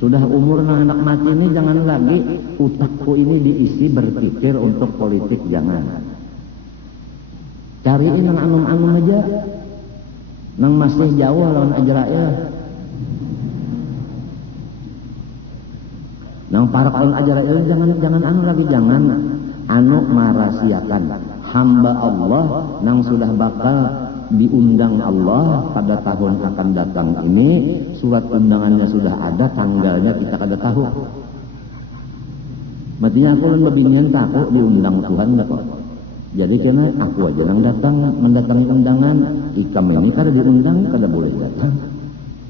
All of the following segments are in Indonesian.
Sudah umur anak mati ini jangan lagi utakku ini diisi berpikir untuk politik, jangan. Cariin yang anum-anum aja, nang masih jauh lawan Ajrail, nang parak lawan Ajrail jangan anu lagi, jangan anu merahasiakan hamba Allah nang sudah bakal diundang Allah pada tahun akan datang ini. Surat undangannya sudah ada, tanggalnya kita kada tahu. Matinya aku lebih nyentak aku diundang Tuhan enggak kok. Jadi karena aku aja yang datang mendatangi undangan, ikam ini kada diundang kada boleh datang.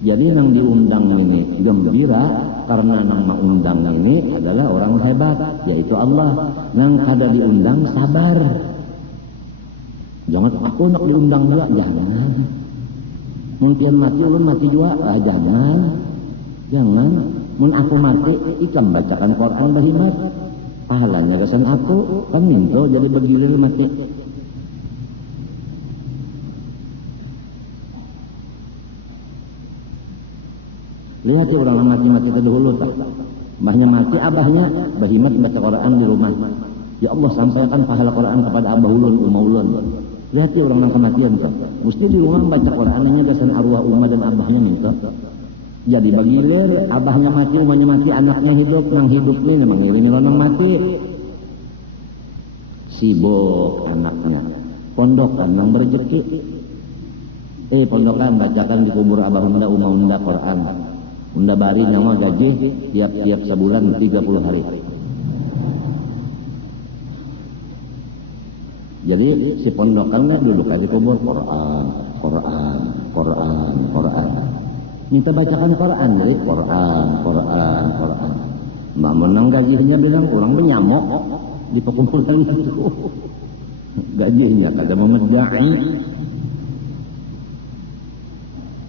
Jadi yang diundang ini gembira karena yang mengundang ini adalah orang hebat, yaitu Allah. Yang kada diundang sabar. Jangan aku nak diundang juga, jangan. Mungkin mati ulun mati juga, jangan. Mun aku mati, ikam bacakan Quran bahimat. Pahalanya kesan aku, kan minto jadi bergilir mati. Lihat orang mati-mati terdahulu tak. Mbahnya mati, abahnya bahimat baca Quran di rumah. Ya Allah, sampaikan pahala Quran kepada abah ulun, umah ulun. Lihat orang yang kematian tak. Mesti di rumah baca Qurannya kesan arwah umah dan abahnya minta. Jadi bagilir, abahnya mati, umahnya mati, anaknya hidup, nang hidup ini mengirimi orang mati. Sibuk anaknya, pondokan nang berjeki. Pondokan bacakan di kubur abah unda, umah unda Quran. Unda bari nama gaji tiap-tiap sebulan 30 hari. Jadi si pondokannya duduk aja kubur Quran. Minta bacakan Quran, jadi Quran. Mbak menang gajinya bilang orang menyamuk di perkumpulan itu. Gajinya kada memedai.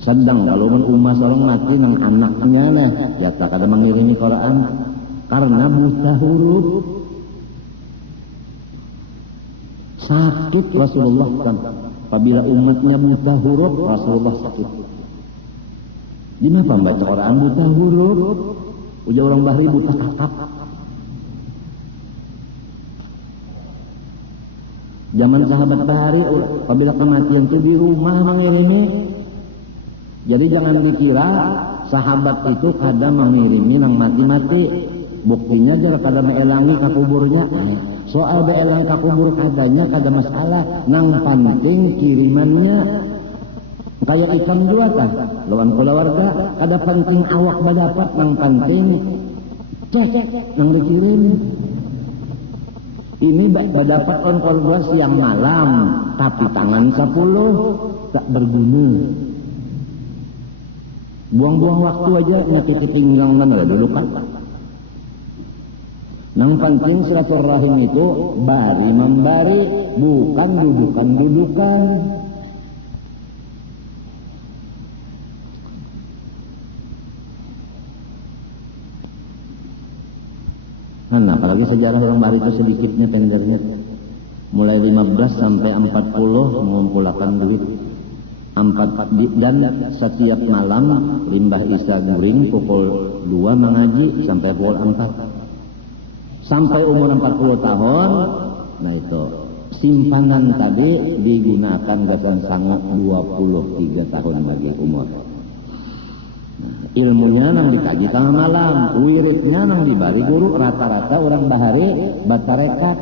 Sedang kalau umat orang mati nang anaknya lah, jatah kada mengirimi Quran karena buta huruf. Sakit Rasulullah kan. Apabila umatnya buta huruf, Rasulullah sakit. Gimana membaca Quran buta huruf? Ujar orang bahri buta kakap. Zaman sahabat bahari, apabila kematian itu di rumah mengirimi. Jadi jangan dikira sahabat itu kada mengirimi nang mati-mati. Buktinya jara kada meelangi ke kuburnya. Soal beelang ke kubur kadanya kada masalah. Nang penting kirimannya. Kayak ikam juga kah? Lawan keluarga kada penting awak badapat, nang penting cek nang dikirim. Ini badapat on keluarga siang malam, tapi tangan 10 tak berguna. Buang-buang waktu aja nyakiti pinggang kan dulu kan. Nang penting silaturahim itu bari membari, bukan dudukan-dudukan. Nah, apalagi sejarah orang bari itu sedikitnya pendernya. Mulai 15 sampai 40 mengumpulkan duit. Dan setiap malam limbah Isa guring pukul 2 mengaji sampai pukul 4. Sampai umur 40 tahun, nah itu simpanan tadi digunakan gasan sanggup 23 tahun bagi umur. Ilmunya nang dikaji tengah malam, wiridnya nang dibari guru, rata-rata orang bahari batarekat.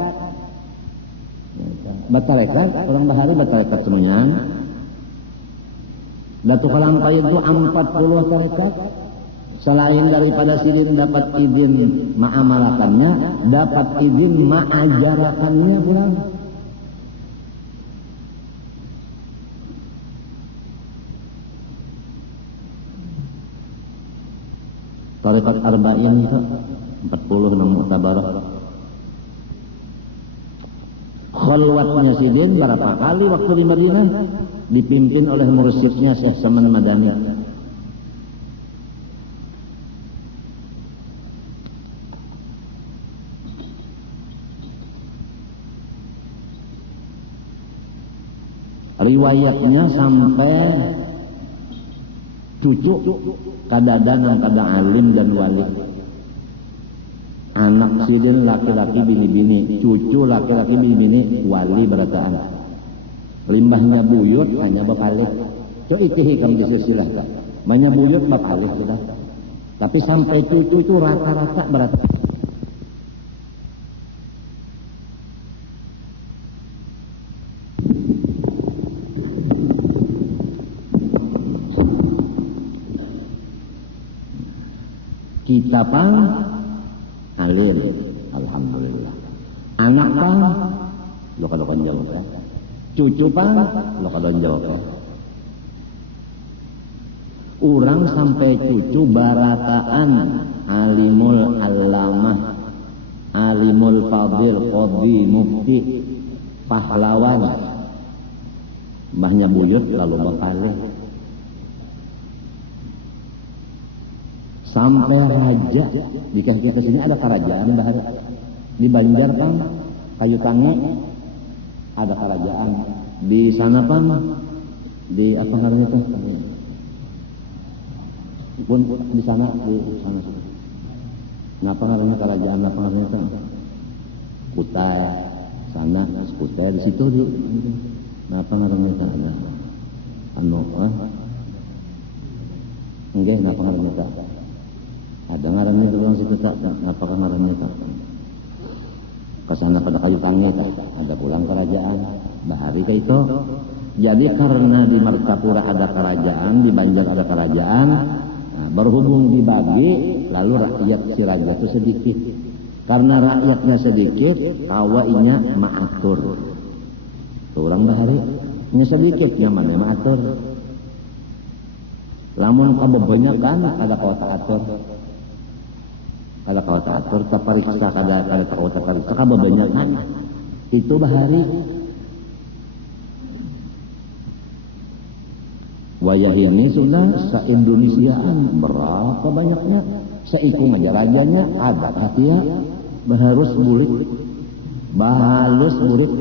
Orang bahari batarekat semuanya. Datuk Kalampai itu 40 tarekat. Selain daripada sidin dapat izin ma'amalakannya, dapat izin ma'ajarakannya pulang. Tarekat Arba'in itu 40 nang Mu'tabarah. Khalwatnya sidin berapa kali waktu di Madinah dipimpin oleh mursyidnya Syekh Saman Madani. Riwayatnya sampai cucu kadang-kadang kada alim dan wali. Anak sidin laki-laki bini-bini, cucu laki-laki bini-bini wali berataan. Limbahnya buyut hanya bapalih. Cok itu hikam silsilah kak. Banyak buyut bapalih sudah. Tapi sampai cucu itu rata-rata berataan. Kita pang alir, alhamdulillah. Anak pang lo kadang jawab ya. Cucu pang lo kadang jawab ya. Urang sampai cucu barataan alimul alamah, alimul fadil, qadhi, mufti, pahlawan. Mbahnya buyut lalu bapalih. Sampai raja di kaki ke sini ada kerajaan bahari. Di Banjar kan Kayu Tangi ada kerajaan. Di sana kan di apa namanya tuh? Pun di sana Kenapa namanya kerajaan apa namanya tuh? Kutai sana Kutai di situ di. Kenapa namanya tuh? Enggak, kenapa namanya tuh? Ada ngarannya doang situ tak, apakah ngarannya tak? Kesana pada Kayu Tangi tak, ada pulang kerajaan, bahari kayak itu. Jadi karena di Martapura ada kerajaan, di Banjar ada kerajaan, nah, berhubung dibagi, lalu rakyat si raja itu sedikit. Karena rakyatnya sedikit, kawainya maatur. Orang bahari, ini sedikit, nyamannya maatur. Lamun kebanyakan ada kota atur. Ada kawata atur, tapariksa kada kawata pariksa kebanyakan itu bahari. Wayah ini sudah se-Indonesiaan berapa banyaknya, seikung aja rajanya ada hatia baharus bulik, bahalus bulik.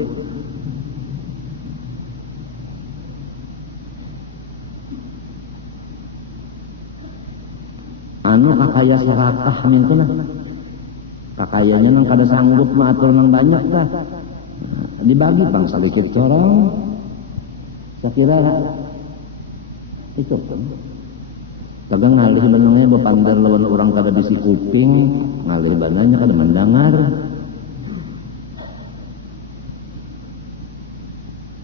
Anu kakaya serakah mintu nah, kakayanya nang kada sanggup maatur nang banyak dah, dibagi bang sedikit corong, sekira itu kan. Kadang ngalir benangnya bepandar lawan orang kada bisi kuping, ngalir bananya kada mendengar.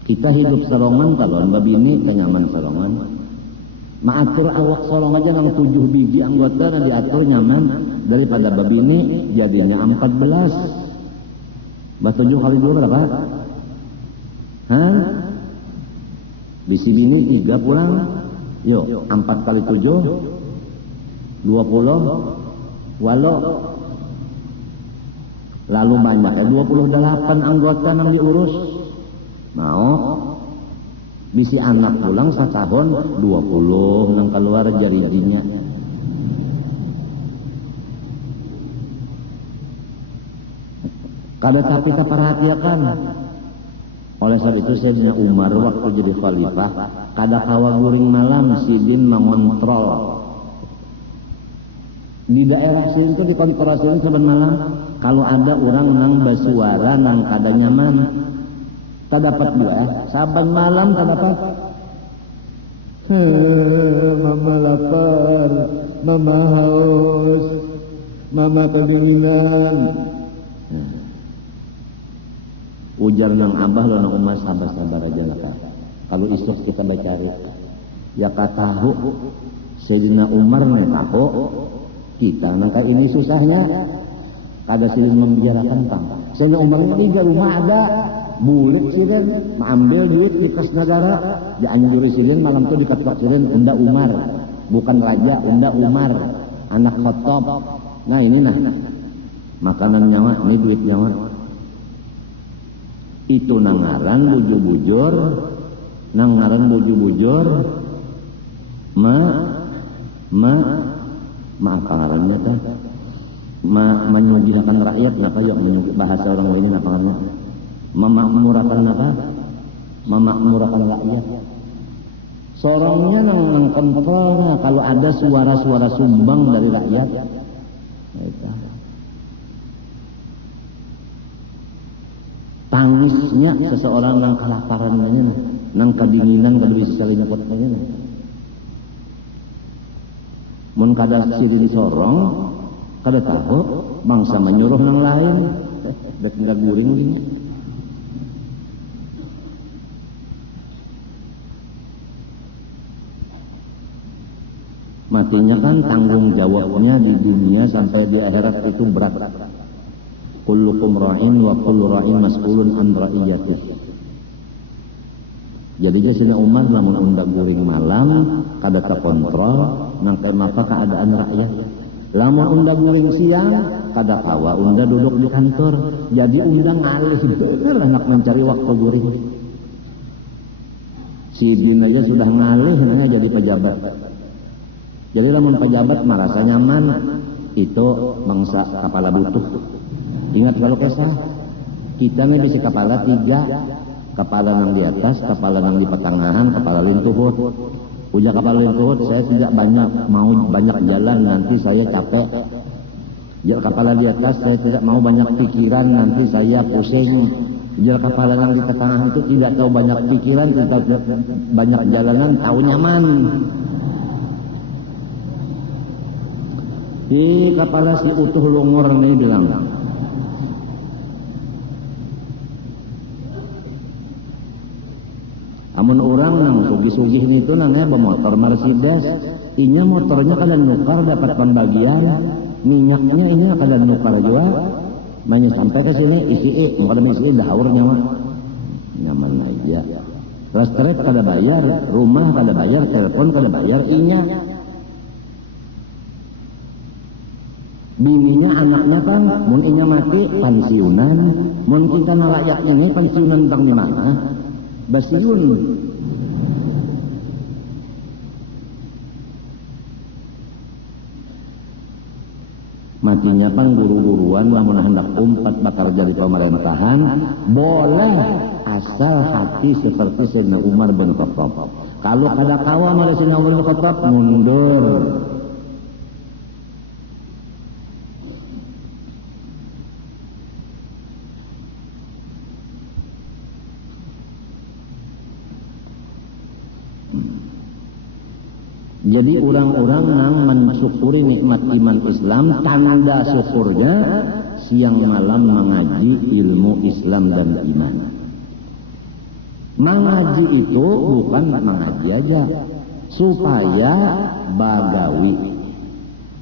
Kita hidup salongan talon babini kenyaman salongan. Maatur awak solong aja nang 7 biji anggota dan diatur nyaman daripada babini jadinya 14. 7 kali 2 berapa? Hah? Bisi bini 3 pulang. Yuk, 4 kali 7 20 walau. Lalu banyak 28 anggota nang diurus. Mau bisi anak pulang setahun 20 nang keluar jari-jarinya. Kada tapi tak perhatiakan. Oleh sebab itu Sayyidina Umar waktu jadi khalifah kada kawa guring malam sidin mengontrol. Di daerah sini itu dikontrol sini saban malam. Kalau ada orang nang basuara nang kada nyaman, tak dapat juga, saban malam tak dapat. Mama lapar, mama haus, mama kedinginan. Ujar nang abah lo nang umah sabar-sabar aja lah kak. Kalau isuk kita bacari, ya katahu Sayyidina Umar nih tahu kita nangka ini susahnya. Kada silin membicarakan tang. Sayyidina Umar ini di rumah ada. Bulit silin, mengambil duit di kas negara, dianjuri silin malam itu diketok silin, Unda Umar, bukan raja, Unda Umar, anak Khattab. Nah ini nah, makanan nyawa, ini duit nyawa. Itu nangaran bujur-bujur, apa ngarannya teh? Menyugihakan rakyat, apa yuk bahasa orang lain apa ngarannya? Memakmurkan apa? Memakmurkan rakyat. Sorongnya nang kontrol kalau ada suara-suara sumbang dari rakyat. Tangisnya seseorang nang kelaparan ini, nang kedinginan kada bisa saling nyekot ini. Mun kada sirin sorong, kada tahu bangsa menyuruh nang lain, dak tinggal guring gini. Matinya kan tanggung jawabnya di dunia sampai di akhirat itu berat. Kullukum ra'in wa kullu ra'in mas'ulun an ra'iyatih. Jadi Sayyidina Umar lamun undang guring malam kada terkontrol nang kenapa keadaan rakyat. Lamun undang guring siang kada kawa undang duduk di kantor. Jadi undang ngalih bener anak mencari waktu guring. Si Bin aja sudah ngalih nanya jadi pejabat. Jadi lamun pejabat merasa nyaman itu bangsa kepala butuh. Ingat kalau kisah kita nih bisa kepala 3, kepala nang di atas, kepala nang di pertengahan, kepala lintuhut. Ujar kepala lintuhut, saya tidak mau banyak jalan, nanti saya capek. Ujar kepala di atas, saya tidak mau banyak pikiran, nanti saya pusing. Ujar kepala nang di pertengahan itu tidak tahu banyak pikiran, tidak banyak jalanan, tahu nyaman. Di kepala si utuh lungor nih bilang, amun orang nang sugih-sugih itu nangnya bermotor Mercedes, inya motornya kada nukar dapat pembagian, minyaknya inya kada nukar juga, banyak sampai ke sini isi kada isi daur nyawa, nyaman aja. Listrik kada bayar, rumah kada bayar, telepon kada bayar, inya. Bininya anaknya kan, mun inya mati pensiunan, mun kita rakyat ini pensiunan tentang di mana? Basiun. Matinya pang guru-guruan lamun hendak umpat bakal jadi pemerintahan boleh asal hati seperti Sayyidina Umar bin Khattab. Kalau kada kawa malah Sayyidina Umar bin Khattab mundur. Jadi orang-orang yang mensyukuri nikmat iman Islam, tanda syukurnya siang malam mengaji ilmu Islam dan iman. Mengaji itu bukan mengaji aja, supaya bagawi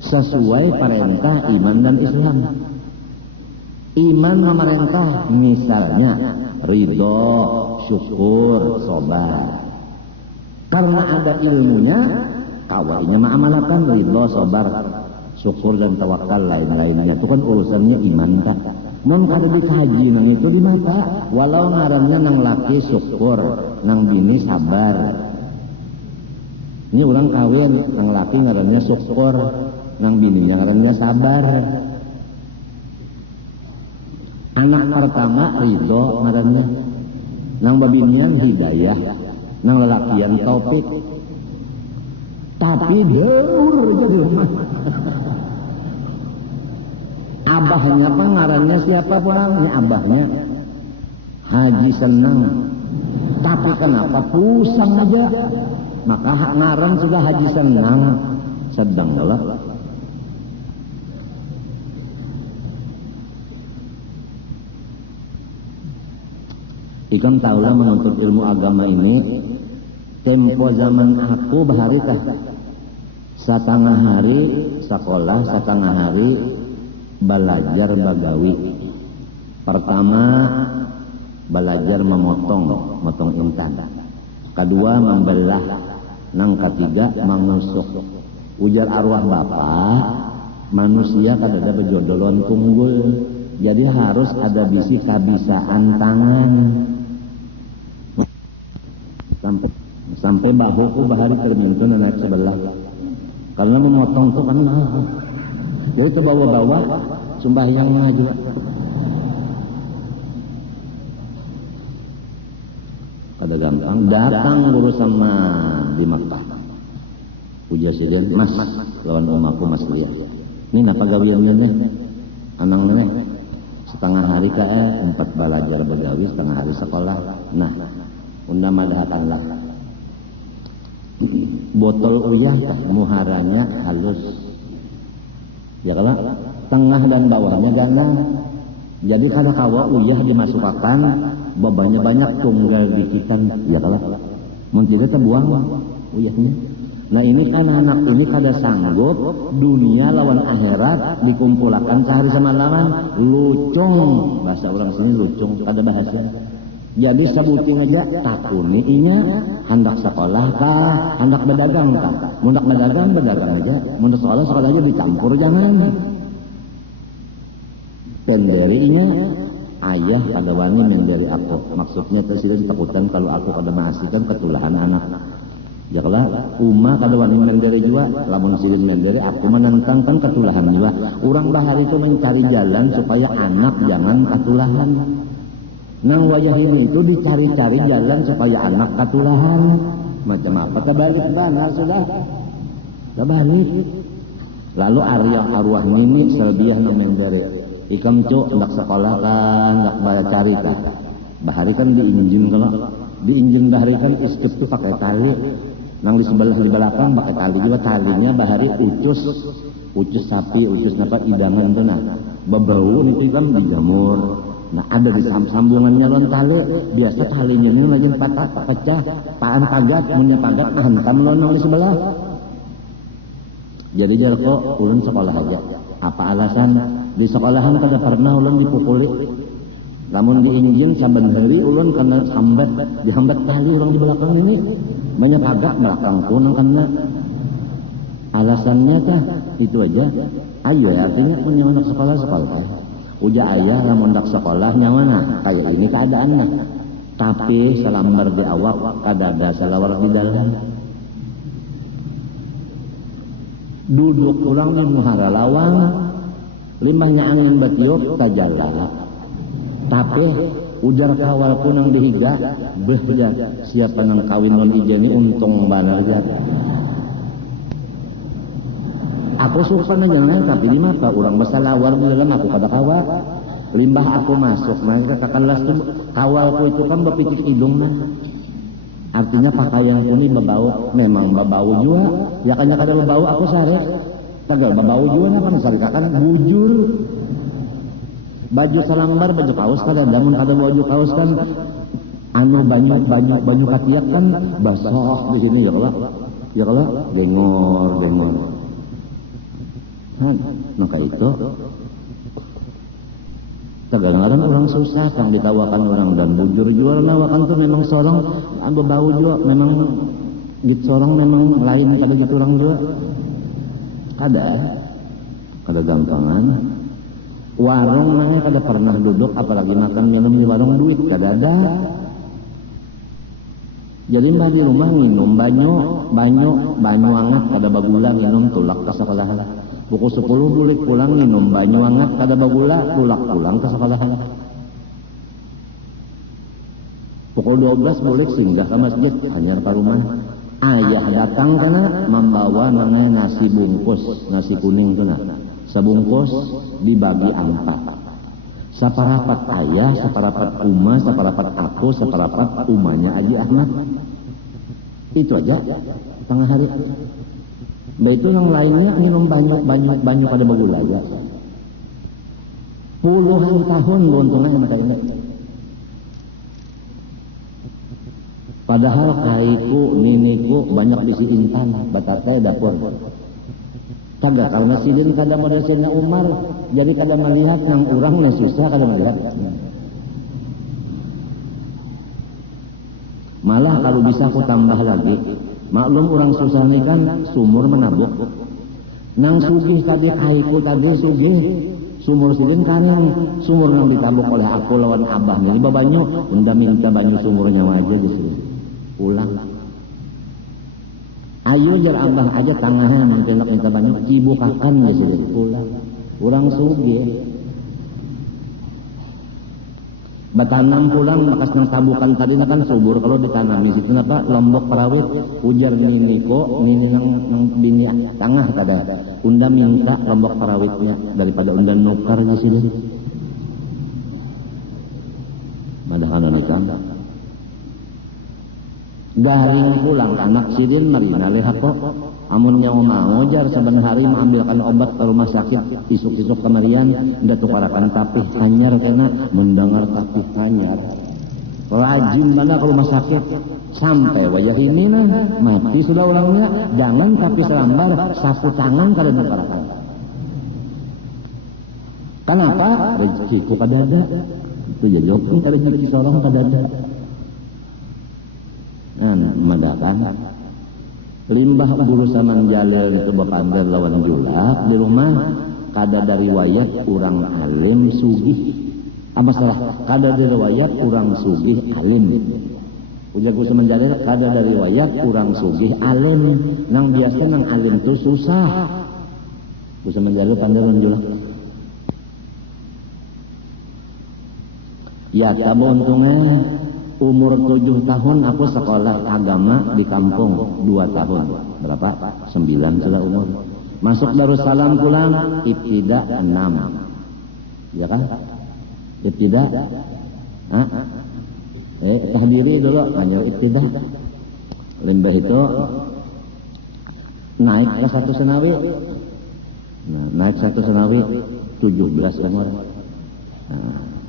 sesuai perintah iman dan Islam. Iman memerintah misalnya ridho, syukur, sabar. Karena ada ilmunya, kawainya ma'amalakan ridho, sabar, syukur dan tawakal lain-lainnya. Itu kan urusannya iman tak. Mun kada dikaji nang itu di mata, walau ngarannya nang laki syukur, nang bini sabar. Ini orang kawin, nang laki ngarannya syukur, nang bininya ngarannya sabar. Anak pertama ridho ngarannya, nang babinian hidayah, nang lelakian taufik. Tapi deur jadi abahnya pengarannya siapa pulang? Abahnya Haji Senang. Tapi kenapa pusang aja? Maka ngaran sudah Haji Senang. Sedang lah. Ikan tahulah menuntut ilmu agama ini. Tempo zaman aku bahari tah. Setengah hari sekolah, setengah hari belajar bagawi. Pertama belajar memotong intan. Kedua membelah. Nang ketiga mengusuk. Ujar arwah bapak, manusia kada ada berjodolan tunggul. Jadi harus ada bisi kabisaan tangan. Sampai bahuku bahari terjun naik sebelah. Karena memotong itu kan mahal. Jadi itu bawa-bawa sembahyang maju. Kada gampang. Datang guru sama di Makkah. Ujar sideun, Mas, lawan omaku Mas Lia. Ini apa gawiannya nih? Anang nenek setengah hari kae 4 belajar begawi, setengah hari sekolah. Nah, unda madahakanlah. Botol uyah tah muharanya halus. Ya kalau tengah dan bawahnya gana. Jadi kada kawa uyah dimasukkan, bebannya banyak tunggal dikitan. Ya kalau mun tidak terbuang uyahnya. Nah ini kan anak ini kada sanggup dunia lawan akhirat dikumpulkan sehari semalaman, lucung bahasa orang sini lucung kada bahasa. Jadi sebutin aja takuni inya hendak sekolah kah, hendak berdagang kah. Hendak berdagang aja, hendak sekolah aja dicampur jangan. Penderinya ayah kada wani menderi aku. Maksudnya presiden takutan kalau aku kada maasikan ketulahan anak. Jaklah umma kada wani menderi jua, lamun silin menderi aku menentangkan ketulahan jua. Urang bahari itu mencari jalan supaya anak jangan ketulahan. Nang wajah ini itu dicari-cari jalan supaya anak ketulahan. Macam apa? Kebalik bana sudah. Kebalik. Lalu arwah ini selbiah nang menderi. Ikam cuk hendak sekolah kan, hendak bayar cari kan. Bahari kan diinjing kalau diinjing bahari kan istri itu pakai tali. Nang di sebelah di belakang pakai tali juga, talinya bahari ucus sapi, ucus napa idangan tuh nah. Bebau nanti kan dijamur. Nah ada di sambungannya lon tali, biasa talinya ini lagi patah, pecah, paan pagat, punya pagat, hantam lon nang di sebelah. Jadi jar kok ulun sekolah aja. Apa alasan? Di sekolahan kada pernah ulun dipukuli. Namun diinjin saben hari ulun kena dihambat tali ulun di belakang ini. Banyak agak belakang kunang kena. Alasannya tah itu aja. Ayo ya artinya punya anak sekolah. Uja ayah lamun dak sekolah nyawana kayak ini keadaannya. Tapi selambar di awak kada ada salawar di dalam. Duduk ulang di muhara lawang. Limbahnya angin batiup tajala. Tapi ujar kawal kunang dihiga behja siapa nang kawin non ijeni untung banar ja. Aku suka nanya tapi di mata orang bersalawar di dalam aku kada kawa. Limbah aku masuk mereka ke kelas tu kawalku itu kan bepitik hidung nah. Artinya pakaian kuni bebau, memang bebau juga. Ya kan kada bebau aku sare. Tagal bebau juga apa sarikakan bujur. Baju salambar, baju kaos kada damun kada baju kaos kan anu banyu katiak kan basah di sini ya kalau dengor. Kan maka itu kadang-kadang orang susah kang ditawakan orang dan bujur jual nawakan tuh memang sorong anu bau juga memang gitu sorong memang lain kada gitu orang juga kada gampangan. Warung nangnya kada pernah duduk apalagi makan minum di warung duit kada ada. Jadi mbak di rumah minum banyu hangat kada bagula minum tulak ke sekolahan. Pukul 10 bulik pulang minum banyu hangat kada bagula tulak pulang ke sekolahan. Pukul 12 bulik singgah ke masjid hanyar ke rumah. Ayah datang kana membawa namanya nasi bungkus, nasi kuning tu nah. Sebungkus dibagi 4. Saparapat ayah, saparapat uma, saparapat aku, saparapat umanya Haji Ahmad. Itu aja tengah hari. Nah itu yang lainnya minum banyu pada bagula aja. Puluhan tahun beruntungnya mata ini. Padahal kaiku, niniku banyak bisi intan, batatnya dapur. Kada karena sidin kada modasina Umar, jadi kada melihat yang urangnya susah kada melihat. Malah kalau bisa aku tambah lagi, maklum orang susah ini kan sumur menabuk. Nang sugih tadi kaiku tadi sugih, sumur sidin kanang sumur nang ditabuk oleh aku lawan abah ini babanyu, unda minta banyu sumurnya aja di sini. Pulang. Ayo jar abah aja tangahnya mentelak minta banyu cibukakan di sini. Pulang. Urang sugih. Batanam pulang bekas nang tabukan tadi kan subur kalau ditanam di situ apa Lombok Parawit ujar niko nini nang bini tengah kada unda minta Lombok Parawitnya daripada unda nukar di sini madahan nikah garing pulang anak sidin marina lehat kok amun nyawa mau jar saben hari mengambilkan obat ke rumah sakit isuk-isuk kemarian nda tukarakan tapih anyar karena mendengar tapih anyar rajin mana ke rumah sakit sampai wajah ini nah mati sudah orangnya jangan tapi selambar sapu tangan kada tukarakan kenapa rezekiku kada ada itu ya jokin rezeki sorong kada ada madakan limbah bulu saman jalil itu bapander lawan julak di rumah kada dari riwayat urang alim sugih apa salah kada dari riwayat urang sugih alim ujar bulu saman jalil kada dari riwayat urang sugih alim nang biasa nang alim itu susah bulu saman jalil pander lawan julak ya kamu untungnya umur 7 tahun aku sekolah agama di kampung 2 tahun. Berapa? 9 sudah umur. Masuk Darussalam pulang ibtida 6. Ya kan? Ibtida. Tahdiri dulu hanya ibtida. Limbah itu naik ke 1 senawi. Nah, naik 1 senawi 17 umur.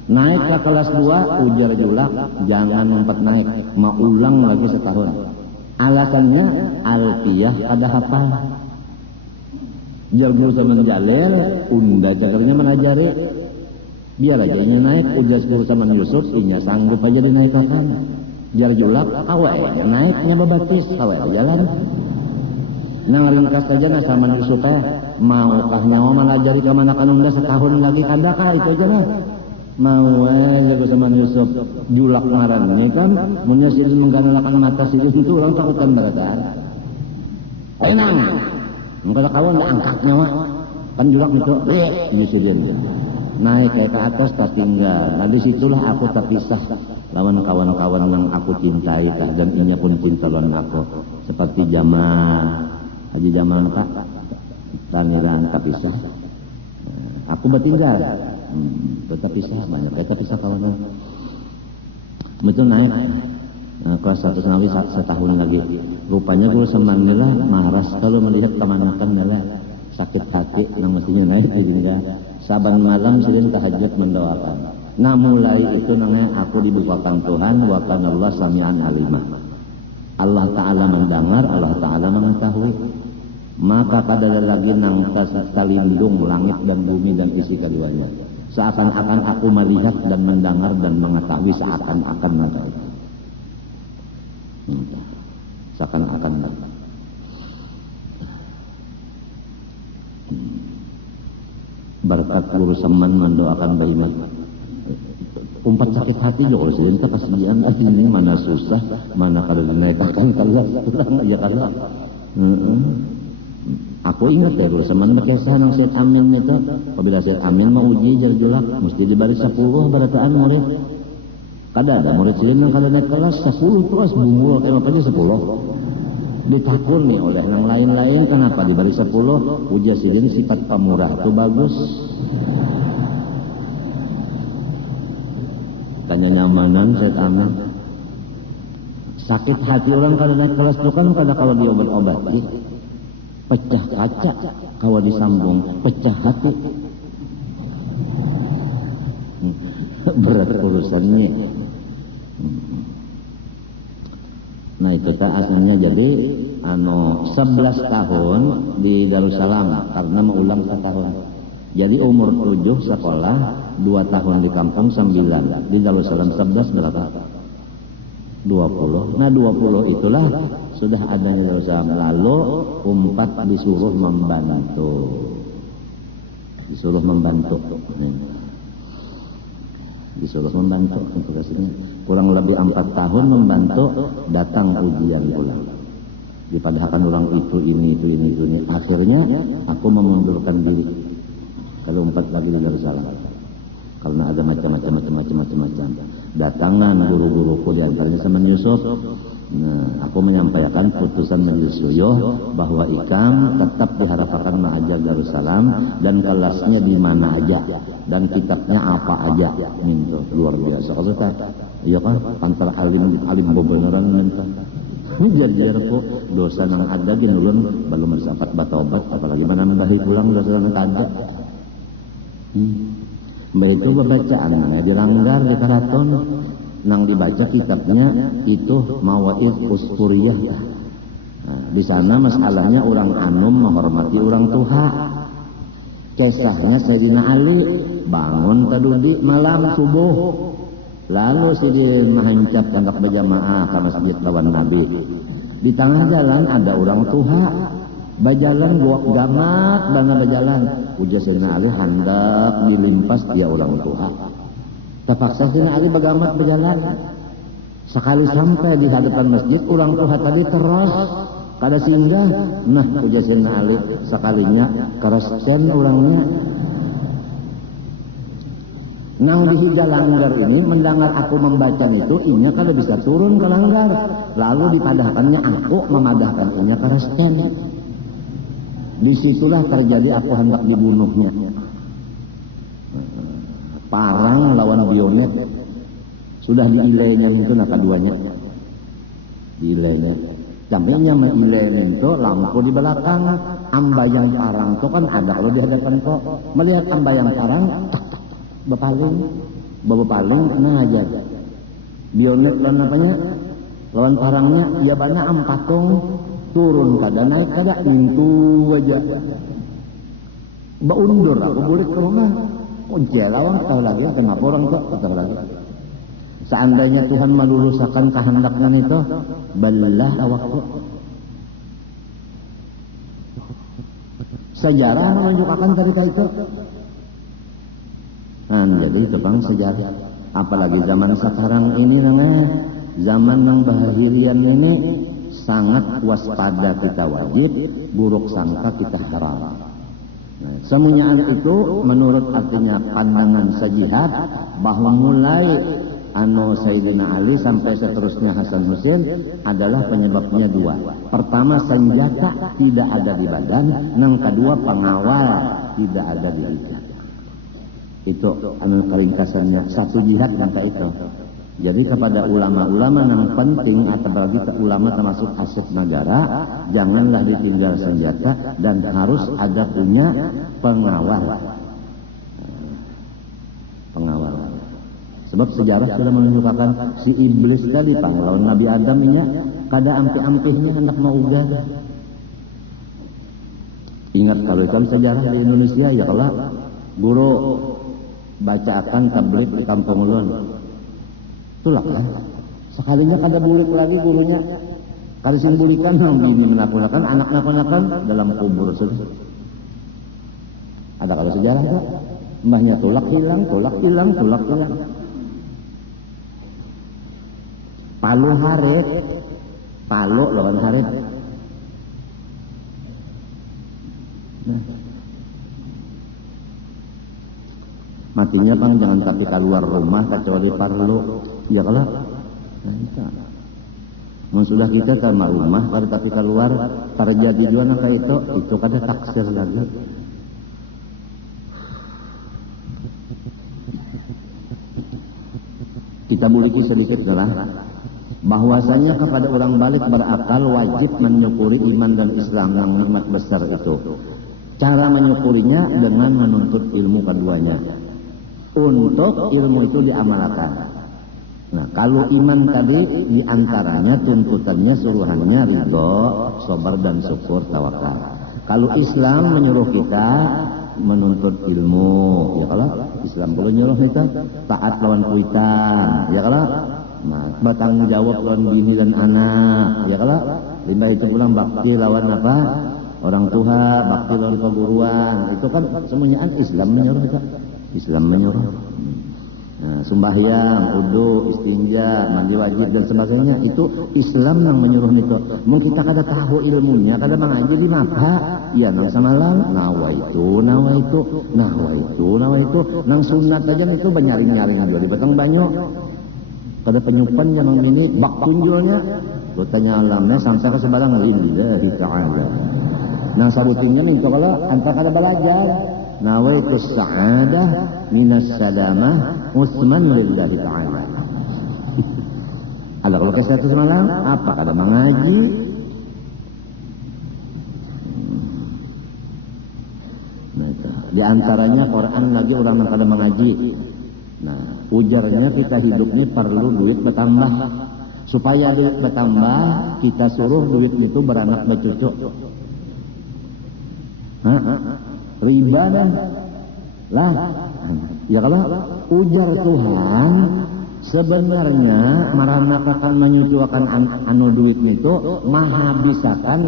Naik ke kelas 2 ujar julak jangan mempat naik mau ulang lagi setahun alasannya alfiyah ada hafal jalbu sama jalil unda cakarnya menajari biar aja naik ujar sepuluh sama Yusuf inya sanggup aja dinaikkan jar julak awal naiknya bebatis awal jalan nang ringkas saja nggak sama Yusuf maukah nyawa menajari kemanakan unda setahun lagi kadakah itu aja lah mau jago sama Yusuf julak ngarannya kan menyasir mengganalakan mata si itu orang takutan barataan enang mengkata kawan dah angkat nyawa kan julak itu Yusufin naik kayak ke atas tak tinggal nah disitulah aku terpisah lawan kawan-kawan yang aku cintai dan inya pun cinta lawan aku seperti Jamal Haji Jamal kak taniran terpisah aku bertinggal tetap pisah banyak kita pisah kawan betul naik kelas 1 senawi setahun lagi rupanya guru semanilah maras kalau melihat kemanakan adalah sakit hati yang mestinya naik sehingga saban malam sering tahajud mendoakan nah mulai itu namanya aku dibukakan Tuhan wa kana Allah sami'an alimah Allah Ta'ala mendengar Allah Ta'ala mengetahui maka kada lagi nang terlindung langit dan bumi dan isi keduanya seakan-akan aku melihat dan mendengar dan mengetahui seakan-akan mengetahui seakan-akan berkat guru seman mendoakan Baimat umpat sakit hati juga sih kita kasihan ini mana susah mana kada dinaikkan kalau kurang aja kalau aku ingat ya dulu semen berkisah nang Syed Amin itu apabila Syed Amin mau uji jar julak mesti di baris 10 barataan murid kada ada murid silim yang kada naik kelas 10 terus bumul kayak apa aja 10 ditakuni oleh yang lain-lain kenapa di baris 10 uji silim sifat pemurah itu bagus tanya nyamanan Syed Amin sakit hati orang kada naik kelas itu kan kada kalau diobat-obat pecah kaca kalau disambung pecah hati berat urusannya nah itu tak asalnya jadi 11 tahun di Darussalam karena mengulang setahun jadi umur 7 sekolah 2 tahun di kampung 9 di Darussalam 11 berapa 20 nah 20 itulah sudah ada di Darussalam lalu umpat disuruh membantu disuruh membantu untuk kesini kurang lebih 4 tahun membantu datang ujian pulang dipadahkan orang itu ini akhirnya aku memundurkan diri kalau umpat lagi di Darussalam karena ada macam-macam undangan guru-guruku di antaranya Saman Yusuf. Nah, aku menyampaikan putusan Majelis Shuyuh bahwa Ikam tetap diharapkan mengajar Darussalam dan kelasnya di mana aja dan kitabnya apa aja. Minta luar biasa. Kalau iya kan, antara alim beneran minta. Jajar kok dosa nang ada gini ulun belum bersapat batobat apalagi menambahi pulang dosa nang ada. Mbak itu bacaan dilanggar di karaton nang dibaca kitabnya itu Mawaid Usfuriyah. Nah, di sana masalahnya orang anum menghormati orang tua. Kisahnya Sayyidina Ali bangun tadudi malam subuh. Lalu si dia mahancap anggap berjamaah ke masjid lawan Nabi. Di tengah jalan ada orang tua. Bajalan gua gamat bangga bajalan. Ujar Sayyidina Ali hendak dilimpas dia orang tua. Terpaksa Sayyidina Ali bagamat berjalan. Sekali sampai di hadapan masjid, orang tua tadi keras. Kada singgah. Nah, ujar Sayyidina Ali sekalinya keras sen orangnya. Nang dihija langgar ini mendengar aku membaca itu, inya kada bisa turun ke langgar. Lalu dipadahkannya aku memadahkan inya keras sen. Disitulah terjadi aku hendak dibunuhnya. Parang lawan bionet sudah diilainya itu nak keduanya diilainya jamnya mengilainya itu lampu di belakang ambayang parang itu kan ada kalau di hadapan kok melihat ambayang parang tak bepalung nah aja bionet lawan apanya lawan parangnya ya banyak ampatung turun kada naik kada mintu aja baundur aku boleh ke rumah. Oh jelawang tahu lagi kenapa orang itu tahu lagi. Seandainya Tuhan melulusakan kehendaknya itu, belah awakku. Sejarah menunjukkan cerita itu. Nah, jadi itu bang sejarah. Apalagi zaman sekarang ini namanya zaman yang bahirian ini sangat waspada kita wajib, buruk sangka kita haram. Nah, semuanya itu menurut artinya pandangan sejihad bahwa mulai Sayyidina Ali sampai seterusnya Hasan Husain adalah penyebabnya dua. Pertama senjata tidak ada di badan, yang kedua pengawal tidak ada di lidah. Itu keringkasannya satu jihad yang kayak itu. Jadi kepada ulama-ulama yang penting atau bagi ulama termasuk aset negara, janganlah ditinggal senjata dan harus ada punya pengawal. Pengawal. Sebab sejarah sudah menunjukkan si iblis tadi pahlawan Nabi Adam ini kada ampi-ampihnya hendak mau ugal. Ingat kalau dalam sejarah di Indonesia ya kalau guru bacakan tabligh di kampung ulun. Itulah kan. Sekalinya kada bulik lagi gurunya. Kada sing bulikan nang bini menakunakan, anak nakunakan dalam kubur sudah. Ada kalau sejarah tak? Mbahnya tulak hilang. Palu harit. Palu lawan harit. Nah. Matinya bang jangan tapi keluar rumah kecuali parlu. Ya kalau sudah kita sama rumah kalau tapi keluar terjadi juga kayak itu kada taksir lagi. Kita buliki sedikit adalah bahwasanya kepada orang balik berakal wajib menyukuri iman dan Islam yang nikmat besar itu. Cara menyukurinya dengan menuntut ilmu keduanya. Untuk ilmu itu diamalkan. Nah, kalau iman tadi diantaranya tuntutannya suruhannya ridho, sabar dan syukur, tawakal. Kalau Islam menyuruh kita menuntut ilmu, ya kalau Islam perlu nyuruh kita taat lawan kuitan, ya kalau bertanggung jawab lawan bini dan anak, ya kalau limbah itu pulang bakti lawan apa? Orang tua, bakti lawan keguruan, itu kan semuanya Islam menyuruh kita. Islam menyuruh. Nah, sembahyang, wudu, istinja, mandi wajib dan sebagainya itu Islam yang menyuruh itu. Mungkin kita kada tahu ilmunya, kada mengaji di maka ya nang samalam nawaitu, nang sunat aja itu banyaring-nyaring juga di batang banyu. pada penyupan yang ini bak tunjulnya lu tanya alamnya sampai ke sebarang lillahi ta'ala nah sabutinnya nih kalau antara kada belajar nawaitu sa'adah minas salamah usman lillahi ta'ala ada kalau kesehatan semalam apa kada mengaji nah itu di antaranya Quran lagi orang yang kada mengaji nah ujarnya kita hidup ini perlu duit bertambah supaya duit bertambah kita suruh duit itu beranak bercucu riba deh lah ya kalau ujar Tuhan sebenarnya maranakakan menyucuakan anu duit itu menghabiskan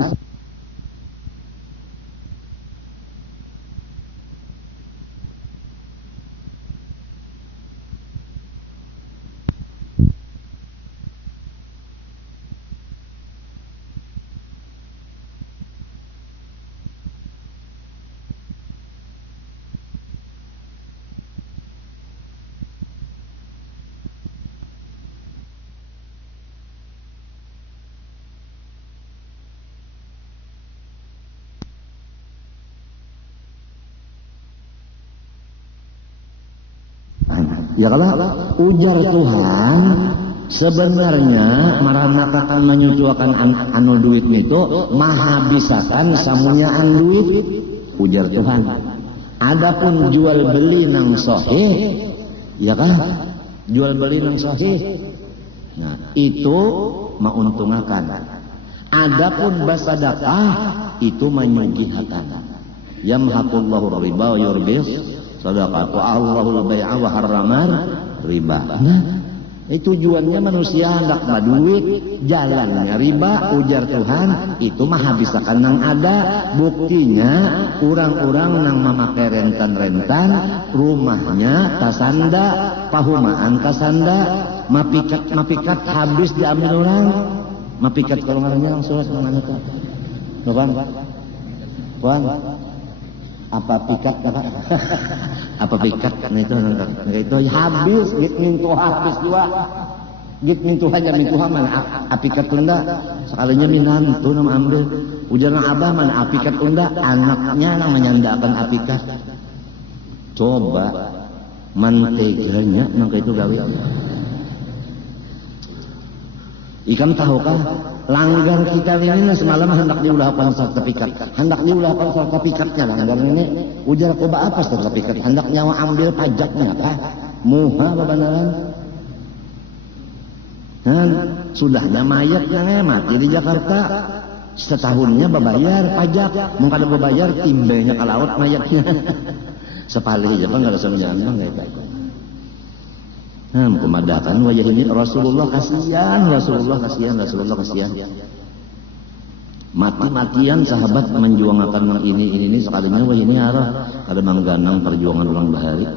ya kalau ujar Tuhan sebenarnya maranakakan menyucuakan anu duit itu menghabiskan samunyaan duit ujar Tuhan adapun jual beli nang sahih ya kan jual beli nang sahih nah itu menguntungkan adapun bersedekah itu menyugihakan yamhaqullahu riba wa yurbis sadaqatu Allahul bai'a wa harramar riba. Nah, tujuannya manusia hendak duit, jalannya riba, ujar Tuhan, itu mah habiskan nang ada, buktinya orang-orang nang memakai rentan-rentan, rumahnya kasanda, pahumaan kasanda, mapikat habis diambil orang, mapikat kalau ngarangnya langsung mana tuh? Tuh kan? Apa pikat apa pikat itu habis git mintu habis dua git mintu hanya mintu haman apikat tunda sekalinya minantu nama ambil ujarna abah mana apikat tunda anaknya yang menyandakan apikat coba manteganya nang itu gawe ikan tahukah langgar kita ini semalam hendak diulahkan sertifikat hendak diulahkan sertifikatnya langgar ini ujar koba apa sertifikat hendak nyawa ambil pajaknya apa muha bebenaran dan sudahnya mayatnya mati di Jakarta setahunnya berbayar pajak mau kada berbayar timbenya ke laut mayatnya sepalih aja bang nggak ada semenjana nggak itu kemadakan wajah ini Rasulullah kasihan mati-matian sahabat menjuangkan ini sekalinya wajah ini arah ada mengganang perjuangan orang bahari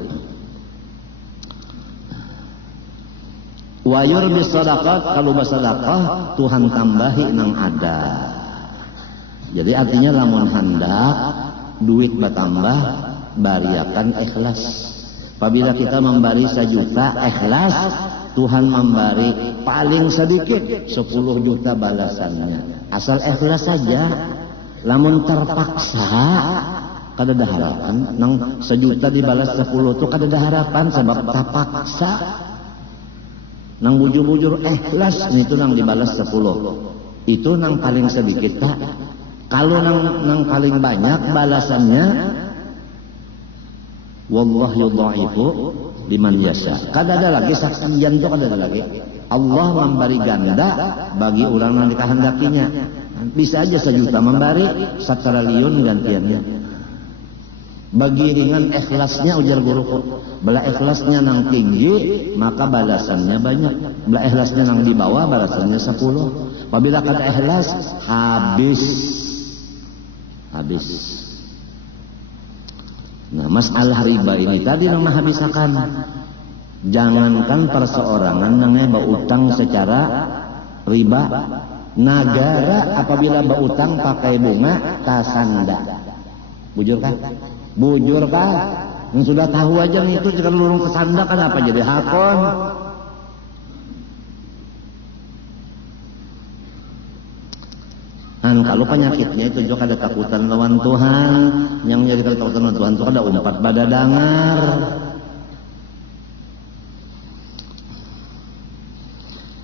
wayur bisadaqat kalau bersedekah Tuhan tambahi nang ada jadi artinya lamun hendak duit bertambah bariakan ikhlas. Apabila kita memberi 1 juta ikhlas, Tuhan memberi paling sedikit 10 juta balasannya. Asal ikhlas saja. Lamun terpaksa, kada ada harapan. Nang 1 juta dibalas 10 itu kada ada harapan sebab terpaksa. Nang bujur-bujur ikhlas itu nang dibalas 10. Itu nang paling sedikit tak. Kalau nang paling banyak balasannya wallah yudha'ifu liman yasha. Kada ada lagi saksian itu kada ada lagi. Allah memberi ganda bagi orang yang dikehendakinya. Bisa aja 1 juta memberi 1 triliun gantiannya. Bagi ringan ikhlasnya ujar guruku. Bela ikhlasnya nang tinggi maka balasannya banyak. Bela ikhlasnya nang di bawah balasannya 10. Apabila kada ikhlas habis. Nah, masalah riba ini tadi nama habisakan. Jangankan perseorangan nangnya berutang secara riba. Negara apabila berutang pakai bunga kasanda. Bujur kan? Yang sudah tahu aja nih itu jika lurung kesanda kan apa jadi hakon. kalau penyakitnya itu juga ada takutan lawan Tuhan, yang jadi takutan lawan Tuhan itu ada umpat badadangar.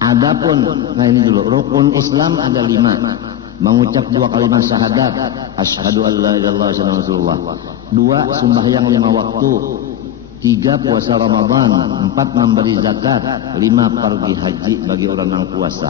Adapun, nah ini dulu, rukun Islam ada 5. Mengucap 2 kalimat syahadat, asyhadu an la ilaha illallah wa asyhadu anna rasulullah. 2 sembahyang 5 waktu. 3 puasa Ramadan. 4 memberi zakat. 5 pergi haji bagi orang yang puasa.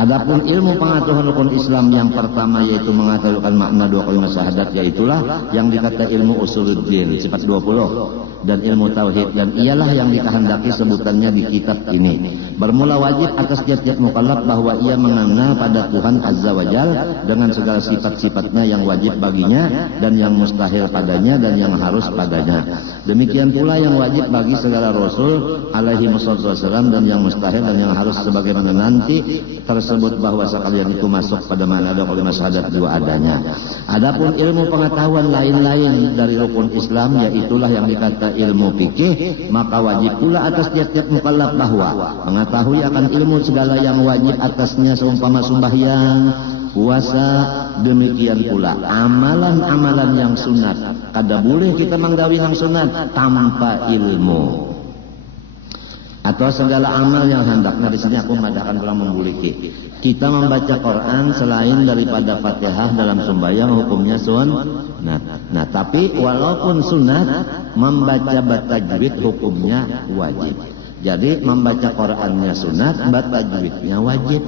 Adapun ilmu pengetahuan rukun Islam yang pertama yaitu mengetahui makna 2 kalimat syahadat, yaitulah yang dikata ilmu usuluddin sifat 20 dan ilmu tauhid, dan ialah yang dikehendaki sebutannya di kitab ini. Bermula wajib atas tiap-tiap mukallaf bahwa ia mengenal pada Tuhan Azza wa Jalla dengan segala sifat-sifatnya yang wajib baginya dan yang mustahil padanya dan yang harus padanya. Demikian pula yang wajib bagi segala rasul alaihi wassalam dan yang mustahil dan yang harus, sebagaimana nanti tersebut bahwa sekalian itu masuk pada mana 2 kalimat syahadat 2 adanya. Adapun ilmu pengetahuan lain-lain dari rukun Islam, yaitulah yang dikata ilmu fikih, maka wajib pula atas tiap-tiap mukallaf bahwa mengetahui akan ilmu segala yang wajib atasnya seumpama sembahyang, puasa, demikian pula amalan-amalan yang sunat. Kada boleh kita menggawi yang sunat tanpa ilmu. Atau segala amal yang hendak. Nah di sini aku madahkan kurang membuliki. Kita membaca Quran selain daripada Fatihah dalam sembahyang hukumnya sunat. Nah tapi walaupun sunat, membaca tajwid hukumnya wajib. Jadi membaca Qurannya sunat, baca tajwidnya wajib.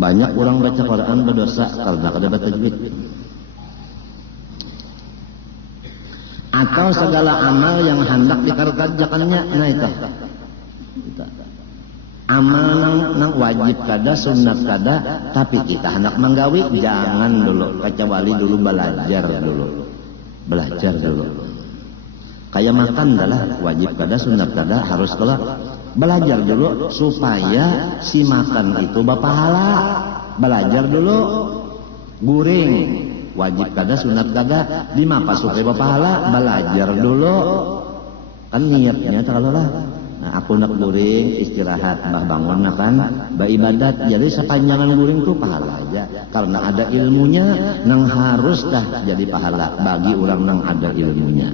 Banyak orang baca Quran berdosa karena kada baca tajwid. Atau segala amal yang hendak dikerjakannya, nah itu amal nang wajib kada, sunat kada, tapi kita hendak menggawi, jangan dulu, kecuali dulu belajar dulu. Kayak makan adalah wajib kada, sunat kada, harus kalau belajar dulu supaya si makan itu berpahala. Belajar dulu guring, wajib kada, sunat kada, 5 supaya berpahala, belajar dulu. Kan niatnya kalau lah, nah, aku nak guring istirahat, bah bangun kan, bah ibadat. Jadi sepanjangan guring tuh pahala aja, karena ada ilmunya, nang harus dah jadi pahala bagi orang nang ada ilmunya.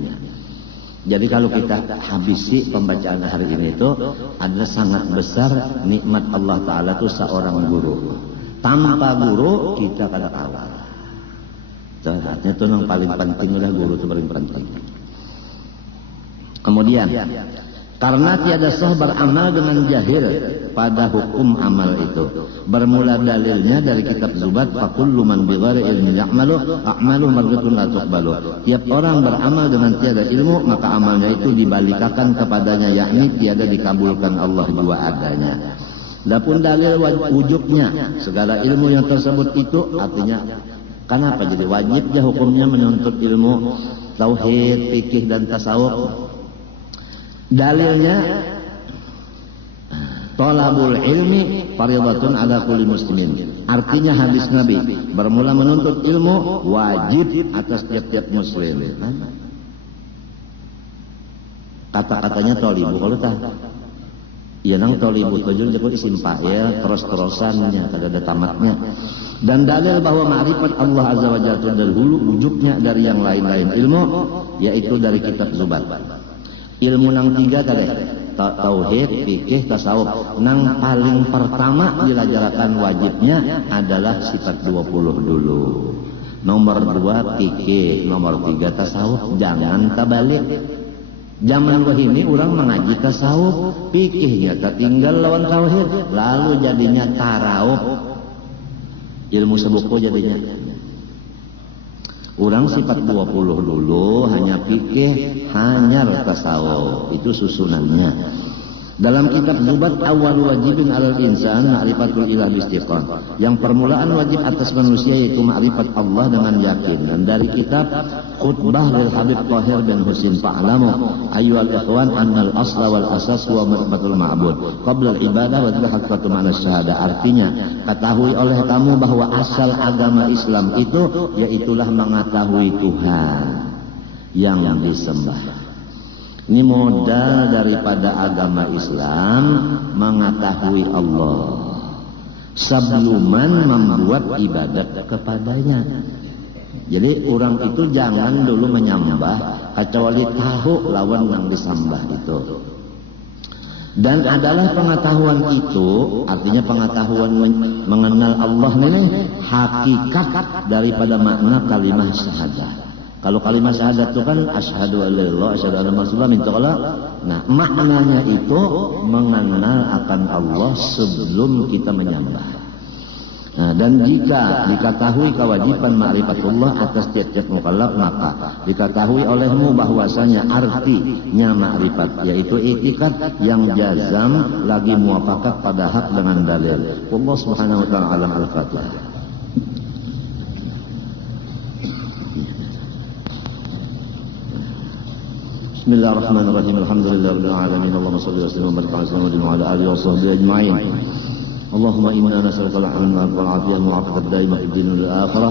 Jadi kalau kita habisi pembacaan hari ini itu, ada sangat besar nikmat Allah Ta'ala itu seorang guru. Tanpa guru kita kada awal. Artinya itu yang paling penting adalah guru itu paling penting. Kemudian, karena tiada sah beramal dengan jahil pada hukum amal itu. Bermula dalilnya dari kitab Zubat, fakullu man bighairi ilmin ya'malu a'malu mardutun la tuqbalu. Tiap orang beramal dengan tiada ilmu, maka amalnya itu dibalikakan kepadanya, yakni tiada dikabulkan Allah 2 adanya. Adapun dalil wujubnya segala ilmu yang tersebut itu, artinya kenapa jadi wajibnya hukumnya menuntut ilmu tauhid, fikih dan tasawuf? Dalilnya talabul ilmi fardhatun ala kulli muslimin. Artinya hadis Nabi, bermula menuntut ilmu wajib atas tiap-tiap muslim. Kata-katanya tolibu kalau tak, ya nang tolibu tujuan jadi simpah ya, terus-terusannya kada ada tamatnya. Dan dalil bahwa ma'rifat Allah Azza wa Jalla dahulu wujudnya dari yang lain-lain ilmu, yaitu dari kitab Zubat. Ilmu nang 3 tadi, tauhid, fikih, tasawuf. Nang paling pertama diajarkan wajibnya adalah sifat 20 dulu. Nomor 2 fikih, nomor 3 tasawuf. Jangan terbalik. Zaman ini orang mengaji tasawuf, fikihnya tertinggal lawan tauhid, lalu jadinya tarawuf. Ilmu sebuku jadinya. Orang sifat 20 dulu, hanya fikih, hanya tasawuf. Itu susunannya. Dalam kitab Zubat, awal wajibin alal insan ma'rifatul ilah bistiqan. Yang permulaan wajib atas manusia yaitu ma'rifat Allah dengan yakin. Dan dari kitab Khutbah lil Habib Tahir bin Husin, fa'lamu ayyuhal ikhwan annal asla wal asas wa ma'rifatul ma'bud qabla al ibadah wa haqqatu ma'na syahada. Artinya, ketahui oleh kamu bahwa asal agama Islam itu yaitulah mengetahui Tuhan yang disembah. Ini modal daripada agama Islam mengetahui Allah sebelum membuat ibadat kepadanya. Jadi orang itu jangan dulu menyembah kecuali tahu lawan yang disembah itu. Dan adalah pengetahuan itu, artinya pengetahuan mengenal Allah ini hakikat daripada makna kalimat syahadat. Kalau kalimat syahadat itu kan asyhadu an la ilaha illallah, asyhadu anna muhammadan rasulullah. Nah, maknanya itu mengenal akan Allah sebelum kita menyembah. Nah, dan jika diketahui kewajiban ma'rifatullah atas tiap-tiap mukallaf, maka diketahui olehmu bahwasanya artinya ma'rifat, yaitu i'tikad yang jazam lagi muafakat pada hak dengan dalil. Allah Subhanahu wa ta'ala alam. Al-Fatihah. Bismillahirrahmanirrahim. Alhamdulillahirabbil alamin. Allahumma shalli wa sallim wa barik ala sayyidina wa ala alihi wa sahbihi ajma'in. اللهم إنا نسألك الحمد والعافية المعافاة الدائمة في الدين والآخرة.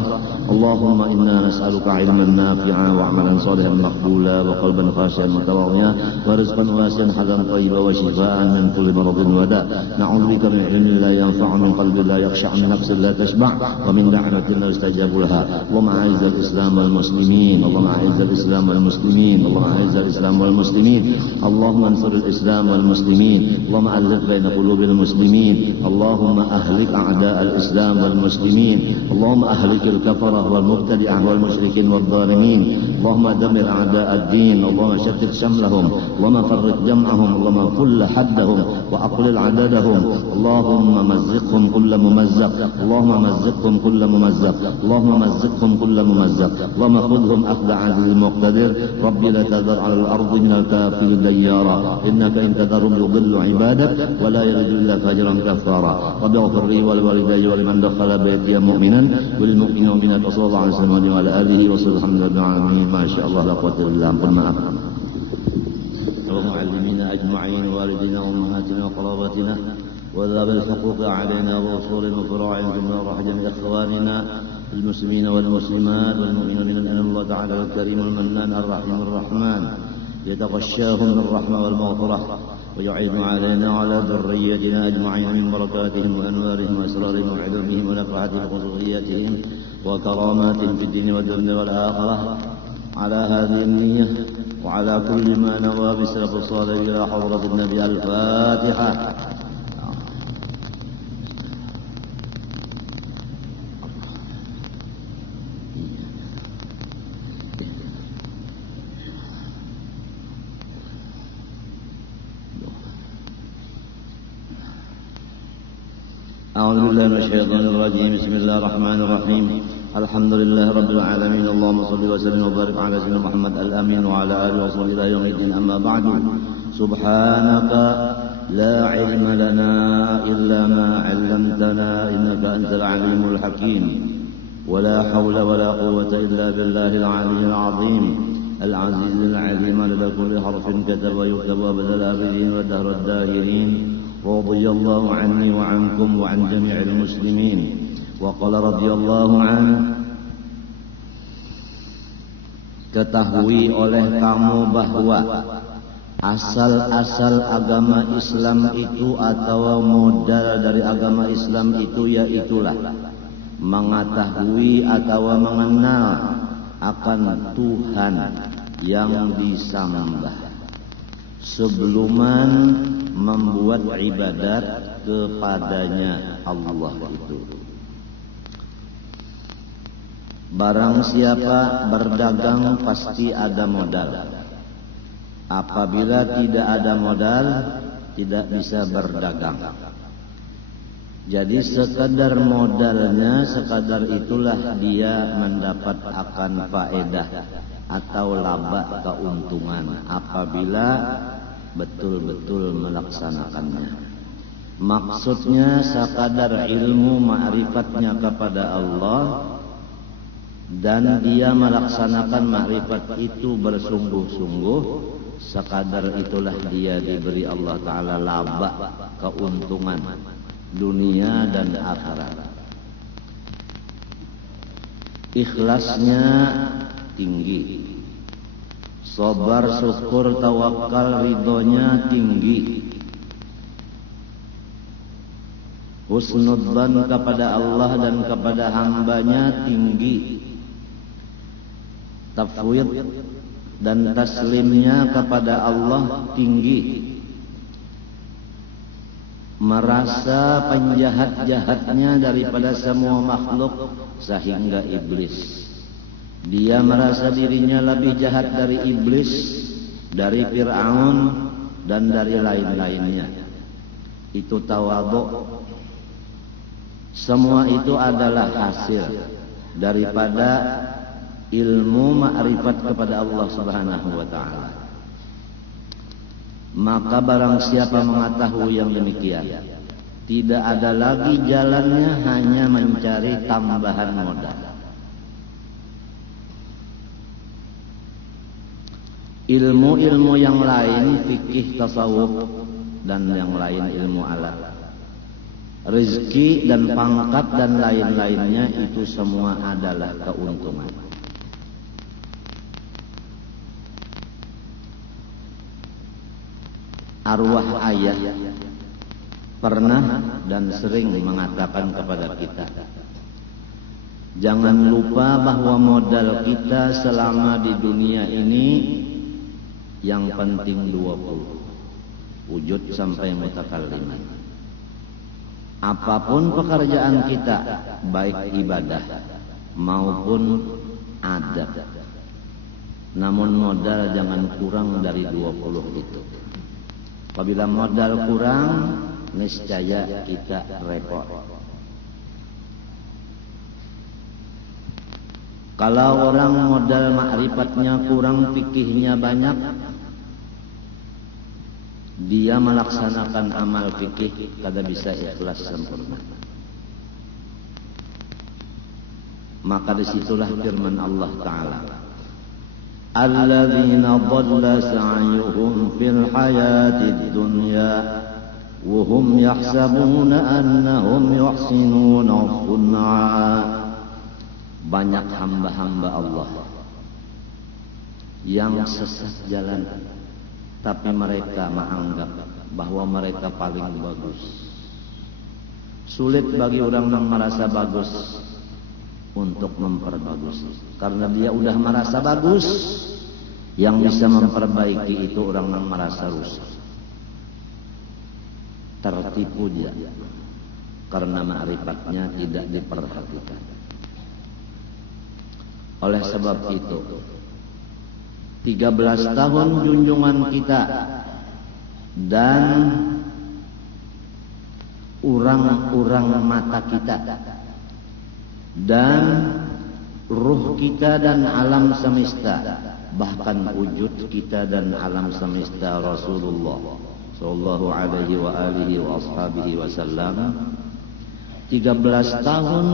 اللهم إنا نسألك علما نافعا وعملا صالحا مقبولا وقلبا خاشعا متواضعا ورزقا واسعا حلالا طيبا وشفاء من كل مرض وداء. نعوذ بك من علم لا ينفع من قلب لا يخشع من نفس لا تشبع ومن دعوة لا يستجاب لها. اللهم أعز الإسلام والمسلمين. اللهم أعز الإسلام والمسلمين. اللهم أعز الإسلام والمسلمين. اللهم انصر الإسلام والمسلمين. اللهم ألف بين قلوب المسلمين. اللهم أهلك أعداء الإسلام والمسلمين. اللهم أهلك الكفرة والمبتدعة والمشركين والظالمين. اللهم دمر أعداء الدين. اللهم شتت شملهم. اللهم فرق جمعهم. اللهم كل حدهم وأقلل عددهم. اللهم مزقهم كل ممزق. اللهم مزقهم كل ممزق. اللهم مزقهم كل ممزق. اللهم خذهم أخذ عزيز المقتدر. ربي لا تذر على الأرض من الكافر ديارا إنك إن تذرهم يضل عبادك ولا يلد إلا فاجرا كفارا. رب اغفر لي ولوالدي ولمن دخل بيتي مؤمنا وللمؤمنين والمؤمنات وصلى الله عليه وسلم وعلى آله وصحبه الحمد لله العالمين. ما شاء الله لا قوة إلا بالله. قل معاف ومعلمينا أجمعين والدينا وأمهاتنا وقرابتنا وذوي الحقوق علينا وأصول وفروع ثم رحجا إخواننا المسلمين والمسلمات والمؤمنين من أن الله تعالى الكريم المنان الرحيم الرحمن يتغشاهم بالرحمة والمغفرة ويعين علينا وعلى ذريتنا أجمعين من بركاتهم وأنوارهم وأسرارهم وعلومهم ونفعاتهم وخصوصياتهم وكراماتهم في الدين والدنيا والآخرة. على هذه النية وعلى كل ما نوى بسلف الصالح إلى حضرة النبي. الفاتحة. أعوذ بالله من الشيطان الرجيم. بسم الله الرحمن الرحيم. الحمد لله رب العالمين. اللهم صل وسلم وبارك على سيدنا محمد الأمين وعلى آله وصحبه إلى يوم الدين. أما بعد. سبحانك لا علم لنا إلا ما علمتنا إنك أنت العليم الحكيم. ولا حول ولا قوة إلا بالله العلي العظيم العزيز العليم على كل حرف كتب ويكتب أبد الآبدين ودهر الداهرين. رضي الله عني وعنكم وعن جميع المسلمين. وقال رضي الله عنه. Ketahui oleh kamu bahwa asal-asal agama Islam itu atau modal dari agama Islam itu yaitulah mengetahui atau mengenal akan Tuhan yang disembah sebelum membuat ibadat kepadanya Allah itu. Barang siapa berdagang pasti ada modal. Apabila tidak ada modal, tidak bisa berdagang. Jadi sekadar modalnya, sekadar itulah dia mendapat akan faedah atau laba keuntungan apabila betul-betul melaksanakannya. Maksudnya sekadar ilmu ma'rifatnya kepada Allah dan dia melaksanakan ma'rifat itu bersungguh-sungguh, sekadar itulah dia diberi Allah Ta'ala laba keuntungan dunia dan akhirat. Ikhlasnya tinggi sabar, syukur, tawakal, ridhonya tinggi. Husnudzan kepada Allah dan kepada hambanya tinggi. Tafwid dan taslimnya kepada Allah tinggi. Merasa penjahat-jahatnya daripada semua makhluk sehingga iblis. Dia merasa dirinya lebih jahat dari iblis, dari Fir'aun dan dari lain-lainnya. Itu tawadhu. Semua itu adalah hasil daripada ilmu ma'rifat kepada Allah Subhanahu wa ta'ala. Maka barang siapa mengetahui yang demikian, tidak ada lagi jalannya hanya mencari tambahan modal. Ilmu-ilmu yang lain, fikih, tasawuf, dan yang lain ilmu alat, rezeki dan pangkat dan lain-lainnya, itu semua adalah keuntungan. Arwah ayah pernah dan sering mengatakan kepada kita, jangan lupa bahwa modal kita selama di dunia ini yang penting 20, wujud sampai mutakalliman. Apapun pekerjaan kita, baik ibadah maupun adat, namun modal jangan kurang dari 20 itu. Apabila modal kurang, niscaya kita repot. Kalau orang modal ma'rifatnya kurang, fikihnya banyak, dia melaksanakan amal fikih kada bisa ikhlas sempurna. Maka disitulah firman Allah Ta'ala, alladzina dhalla sa'yuhum fil hayatid dunya wa hum yahsabuna annahum yuhsinuna sun'a. Banyak hamba-hamba Allah yang sesat jalan, tapi mereka menganggap bahwa mereka paling bagus. Sulit bagi orang yang merasa bagus untuk memperbagus, karena dia udah merasa bagus. Yang bisa memperbaiki itu orang yang merasa rusak. Tertipu dia karena ma'rifatnya tidak diperhatikan. Oleh sebab itu, 13 tahun junjungan kita dan urang-urang mata kita dan ruh kita dan alam semesta, bahkan wujud kita dan alam semesta Rasulullah sallallahu alaihi wa alihi wa ashabihi wasallam 13 tahun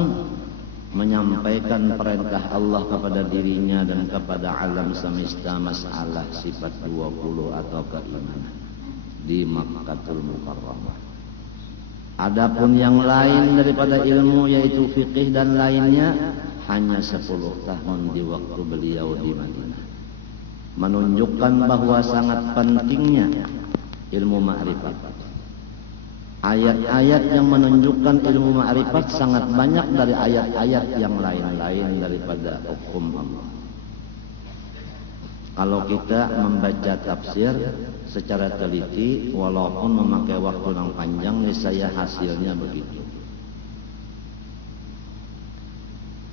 menyampaikan perintah Allah kepada dirinya dan kepada alam semesta masalah sifat 20 atau keimanan di Makkatul Mukarramah. Adapun yang lain daripada ilmu, yaitu fikih dan lainnya, hanya 10 tahun di waktu beliau di Madinah. Menunjukkan bahwa sangat pentingnya ilmu ma'rifat. Ayat-ayat yang menunjukkan ilmu ma'rifat sangat banyak dari ayat-ayat yang lain-lain daripada hukum Allah. Kalau kita membaca tafsir secara teliti, walaupun memakai waktu yang panjang, niscaya hasilnya begitu.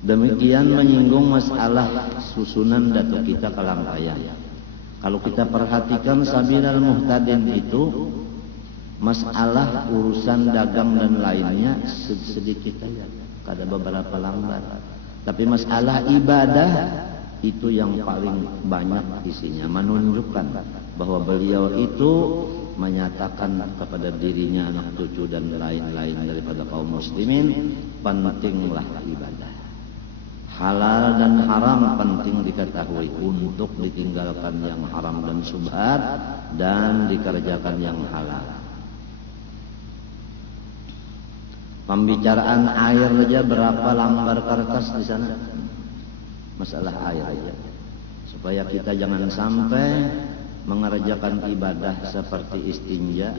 Demikian menyinggung masalah susunan datu kita kalampayang. Kalau kita perhatikan Sabilal Muhtadin itu, masalah urusan dagang dan lainnya sedikit saja, ada beberapa lambat. Tapi masalah ibadah itu yang paling banyak isinya, menunjukkan bahwa beliau itu menyatakan kepada dirinya, anak cucu dan lain-lain daripada kaum muslimin, pentinglah ibadah. Halal dan haram penting diketahui untuk ditinggalkan yang haram dan syubhat dan dikerjakan yang halal. Pembicaraan air saja berapa lembar kertas di sana? Masalah air aja. supaya kita jangan sampai mengerjakan ibadah seperti istinja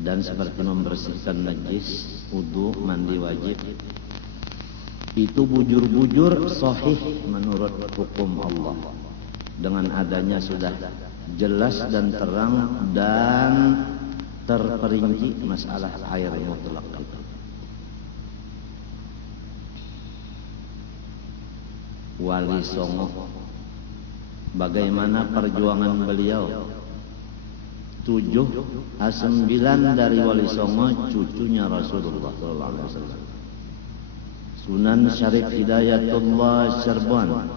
dan seperti membersihkan najis, wudu, mandi wajib, itu bujur-bujur sahih menurut hukum Allah, dengan adanya sudah jelas dan terang dan terperinci masalah air mutlak itu. Wali Songo, bagaimana perjuangan beliau? 7-9 dari Wali Songo cucunya Rasulullah SAW. Sunan Syarif Hidayatullah Syarban,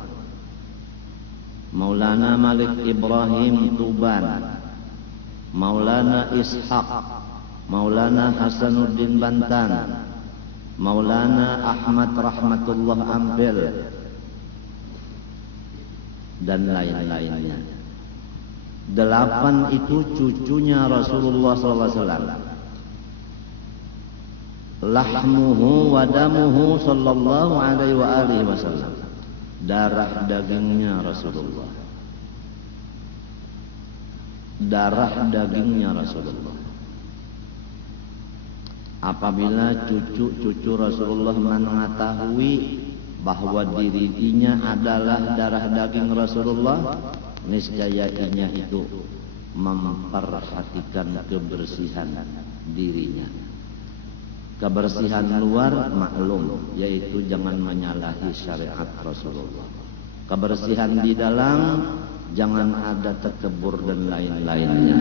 Maulana Malik Ibrahim Tuban, Maulana Ishaq, Maulana Hasanuddin Bantan, Maulana Ahmad Rahmatullah Ampel, dan lain-lainnya. 8 itu cucunya Rasulullah SAW. Lahmuhu wa damuhu sallallahu alaihi wa alihi wasallam. Darah dagingnya Rasulullah. Darah dagingnya Rasulullah. Apabila cucu-cucu Rasulullah mengetahui bahwa dirinya adalah darah daging Rasulullah, niscaya ianya itu memperhatikan kebersihan dirinya. Kebersihan luar maklum, yaitu jangan menyalahi syariat Rasulullah. Kebersihan di dalam, jangan ada tekebur dan lain-lainnya.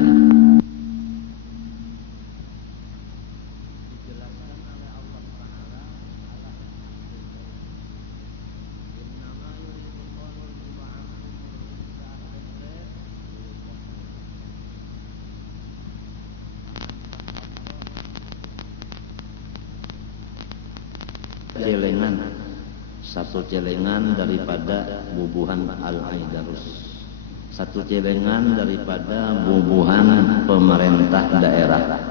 Celengan, 1 celengan daripada bubuhan Al-Aidarus, 1 celengan daripada bubuhan pemerintah daerah,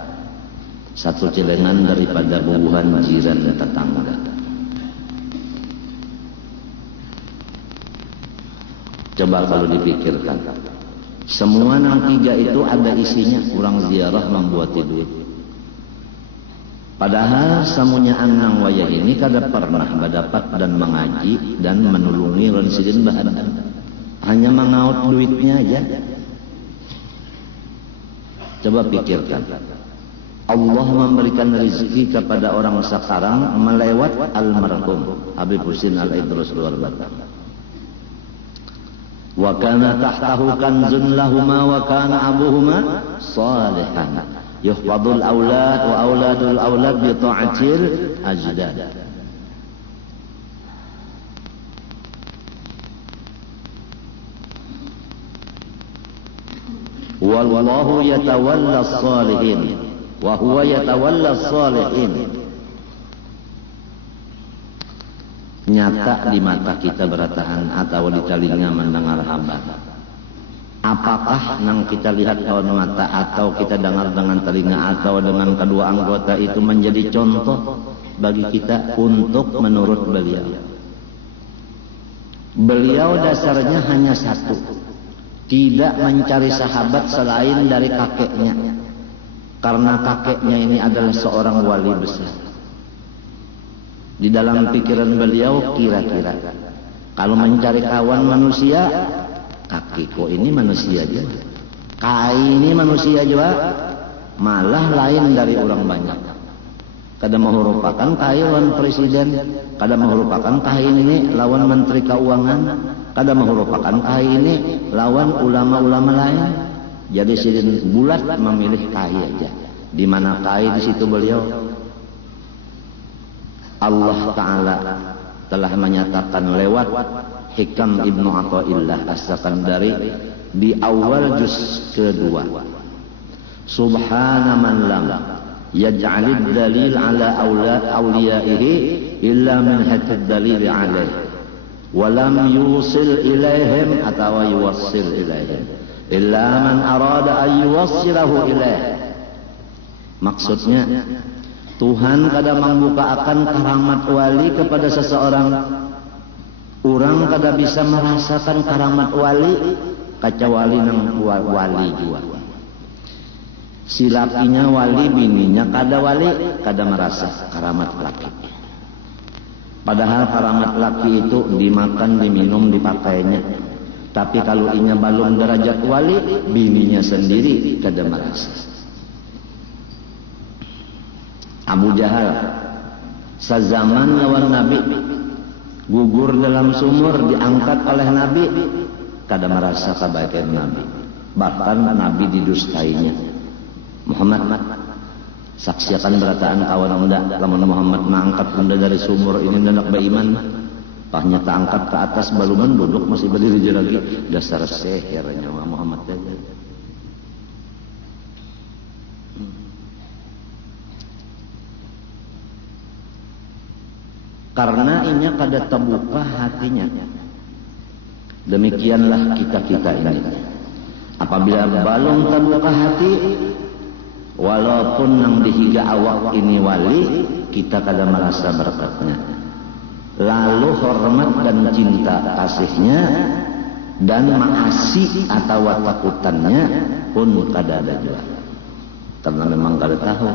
1 celengan daripada bubuhan jiran tetangga. Coba kalau dipikirkan, semua yang 3 itu ada isinya, orang ziarah membuat duit. Padahal samunya anang wayah ini kada pernah berdapat dan mengaji dan menulungi ransidin bahan. Hanya mengaut duitnya aja. Coba pikirkan. Allah memberikan rezeki kepada orang sekarang melewat almarhum Habib Husin Al-Idrus luar batang. Wa kana tahtahu kanzun lahuma wa kana abuhuma salihan. Yuhfadul aulad wa auladul aulad bi ta'atil ajdad. Wallahu yatawalla as-salihin wa huwa yatawalla as-salihin. Nyata di mata kita berataan atau di telinga mendengar hamba. Apakah yang kita lihat dengan mata atau kita dengar dengan telinga atau dengan kedua anggota itu menjadi contoh bagi kita untuk menurut beliau? Beliau dasarnya hanya satu, tidak mencari sahabat selain dari kakeknya, karena kakeknya ini adalah seorang wali besar. Di dalam pikiran beliau kira-kira kalau mencari kawan manusia, kakekku ini manusia juga, kai ini manusia juga, malah lain dari orang banyak. Kada merupakan kai lawan presiden, kada merupakan kai ini lawan menteri keuangan, kada merupakan kai ini lawan ulama-ulama lain. Jadi sidin bulat memilih kai aja. Di mana kai di situ beliau. Allah Ta'ala telah menyatakan lewat Hikam Ibnu Athaillah As-Sakandari di awal juz kedua. Subhana man lam yaj'alid dalil ala awliyaihi illa min hatid dalil alaihi wa lam yusil ilaihim atau yuwassil ilaihim illa man arada an yuwassilahu ilaih. Maksudnya Tuhan kadang membukakan keramat wali kepada seseorang Orang kada bisa merasakan karamat wali, kaca wali nang wali juga. Si lakinya wali, bininya kada wali, kada merasa karamat laki. Padahal karamat laki itu dimakan, diminum, dipakainya. Tapi kalau inya belum derajat wali, bininya sendiri kada merasa. Abu Jahal sezaman lawan Nabi, gugur dalam sumur, diangkat oleh Nabi, kada merasa kebaikan Nabi. Bahkan Nabi didustainya. Muhammad, saksikan berataan kawan anda, lamun Muhammad mengangkat anda dari sumur ini hendak beriman, pahnya terangkat ke atas baluman duduk masih berdiri lagi, dasar seher nyawa Muhammad saja. Karena inya kada terbuka hatinya. Demikianlah kita-kita ini. Apabila balong terbuka hati, walaupun nang dihiga awak ini wali, kita kada merasa berkatnya. Lalu hormat dan cinta kasihnya dan maasi atau takutannya pun kada ada juga. Karena memang kada tahu.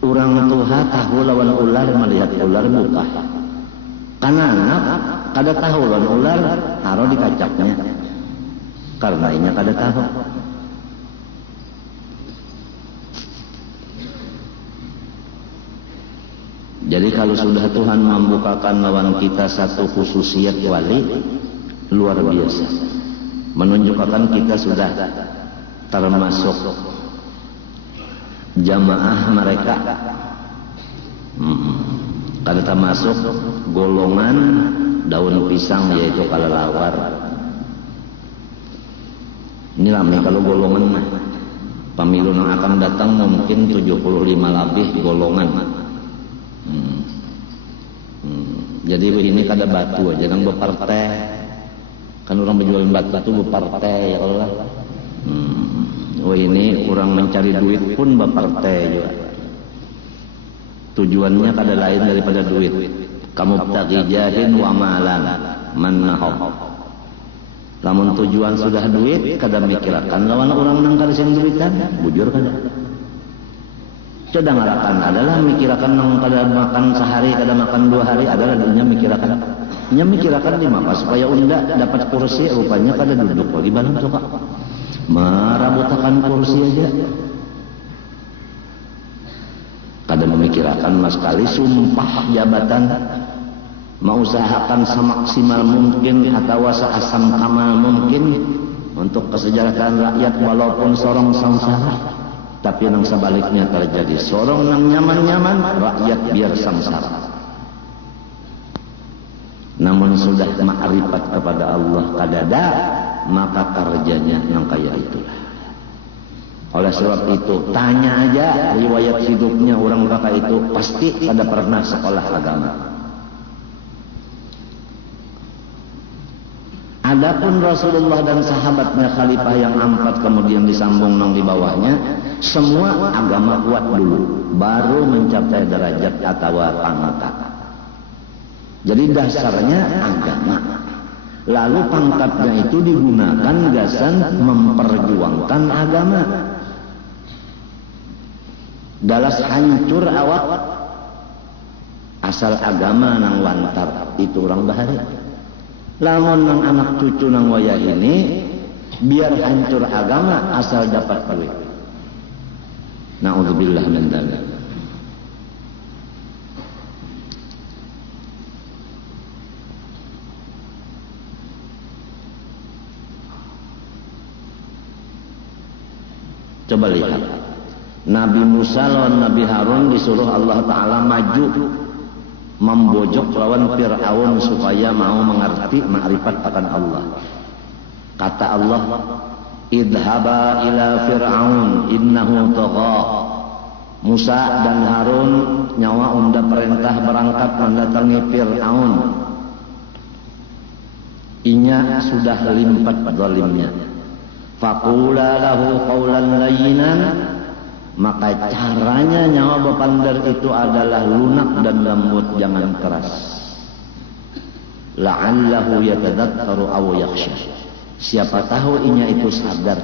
Orang tua tahu lawan ular, melihat ular buka. Karena anak kada tahu lawan ular, taruh di kacaknya. Karena inya kada tahu. Jadi kalau sudah Tuhan membukakan lawan kita satu khususiat wali, luar biasa. Menunjukkan kita sudah termasuk jamaah mereka, kada termasuk golongan daun pisang yaitu kelelawar. Ini lami kalau golongan mah pemilu yang akan datang mungkin 75 lebih golongan. Jadi ini kada batu aja kan berpartai. Kan orang berjualan batu itu berpartai ya Allah. Oh ini orang mencari duit pun berpartai juga. Tujuannya kada lain daripada duit. Kamu tagi jahin wa malan mannahob. Lamun tujuan sudah duit, kada mikirakan lawan orang nang kada sing duitan, bujur kada. Cadang ngarakan adalah mikirakan nang kada makan sehari, kada makan 2 hari adalah dunia mikirakan. Nya mikirakan di mana supaya unda dapat kursi, rupanya kada duduk lagi balang suka. Marabutakan kursi aja. Kada memikirakan mas kali sumpah jabatan, mengusahakan semaksimal mungkin atau seasam kamal mungkin untuk kesejahteraan rakyat walaupun sorong samsara. Tapi yang sebaliknya terjadi, sorong nang nyaman-nyaman, rakyat biar samsara. Namun sudah ma'rifat kepada Allah kadada, maka kerjanya nang kaya itulah. Oleh sebab itu, tanya aja riwayat hidupnya orang mereka itu, pasti kada pernah sekolah agama. Adapun Rasulullah dan sahabatnya khalifah yang 4 kemudian disambung nang di bawahnya, semua agama kuat dulu, baru mencapai derajat atau pangkat. Jadi dasarnya agama. Lalu pangkatnya itu digunakan gasan memperjuangkan agama. Dalas hancur awak, asal agama nang wantar itu orang bahari. Lamun nang anak cucu nang wayah ini, biar hancur agama asal dapat duit. Na'udzubillah min dzalik. Coba lihat. Nabi Musa lawan Nabi Harun disuruh Allah Ta'ala maju membojok lawan Fir'aun supaya mau mengerti ma'rifat akan Allah. Kata Allah, idhaba ila Fir'aun innahu tagha. Musa dan Harun nyawa unda perintah berangkat mendatangi Fir'aun. Inya sudah limpat zalimnya. Faqula lahu qawlan layyinan, maka caranya nyawa bapandar itu adalah lunak dan lembut, jangan keras. la'allahu yatadakkaru aw yakhsha. Siapa tahu inya itu sadar,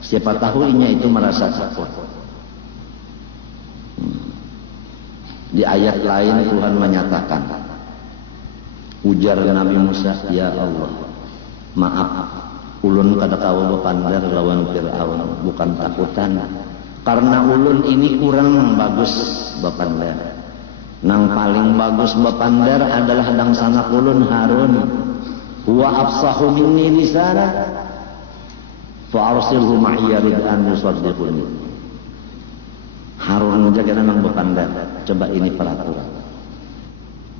siapa tahu inya itu merasa takut. Di ayat lain Tuhan menyatakan, ujar Nabi Musa, ya Allah, maaf, ulun kada kaula pandar lawan Fir'aun, bukan takutan, karena ulun ini kurang bagus bapandar. Nang paling bagus bapandar adalah dang sanak ulun Harun, huwa afsahu minni lisana fa arsilhu ma'iya rid'an yusaddiquni. Harun aja kena nang bapandar. Coba ini peraturan.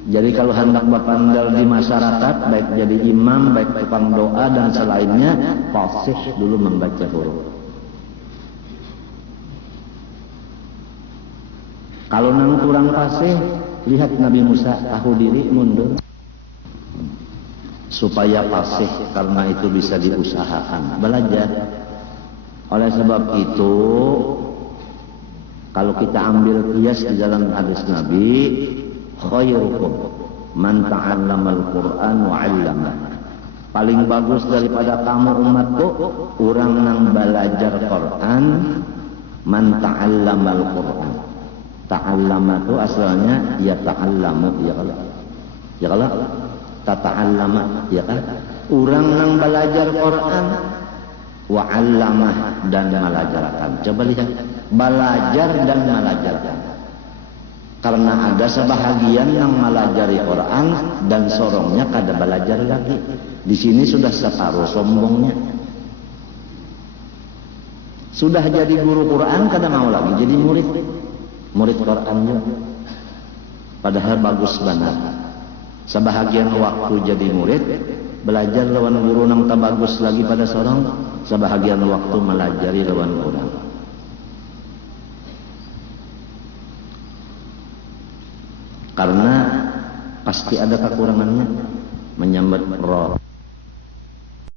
Jadi kalau hendak bapandar di masyarakat, baik jadi imam, baik tukang doa dan selainnya, fasih dulu membaca huruf. Kalau nang kurang fasih, lihat Nabi Musa tahu diri mundur. Supaya fasih, karena itu bisa diusahakan, belajar. Oleh sebab itu, kalau kita ambil kias di dalam hadis Nabi, khairukum man ta'allamal Qur'an wa 'allama. Paling bagus daripada kamu umatku, orang yang belajar Quran, man ta'allamal Qur'an. Ta'allama itu asalnya ya ta'allamu, ya kalau. Ya kalau ta'allama, ya kan? Orang yang belajar Quran wa 'allamah dan malajarkan. Coba lihat, belajar dan malajarkan. Karena ada sebahagian yang melajari Quran dan sorongnya kada belajar lagi. Di sini sudah separuh sombongnya. Sudah jadi guru Quran kada mau lagi jadi murid Quran juga. Padahal bagus benar. Sebahagian waktu jadi murid, belajar lawan guru nang tak bagus lagi pada sorong. Sebahagian waktu melajari lawan Quran. Karena pasti ada kekurangannya, menyambut roh.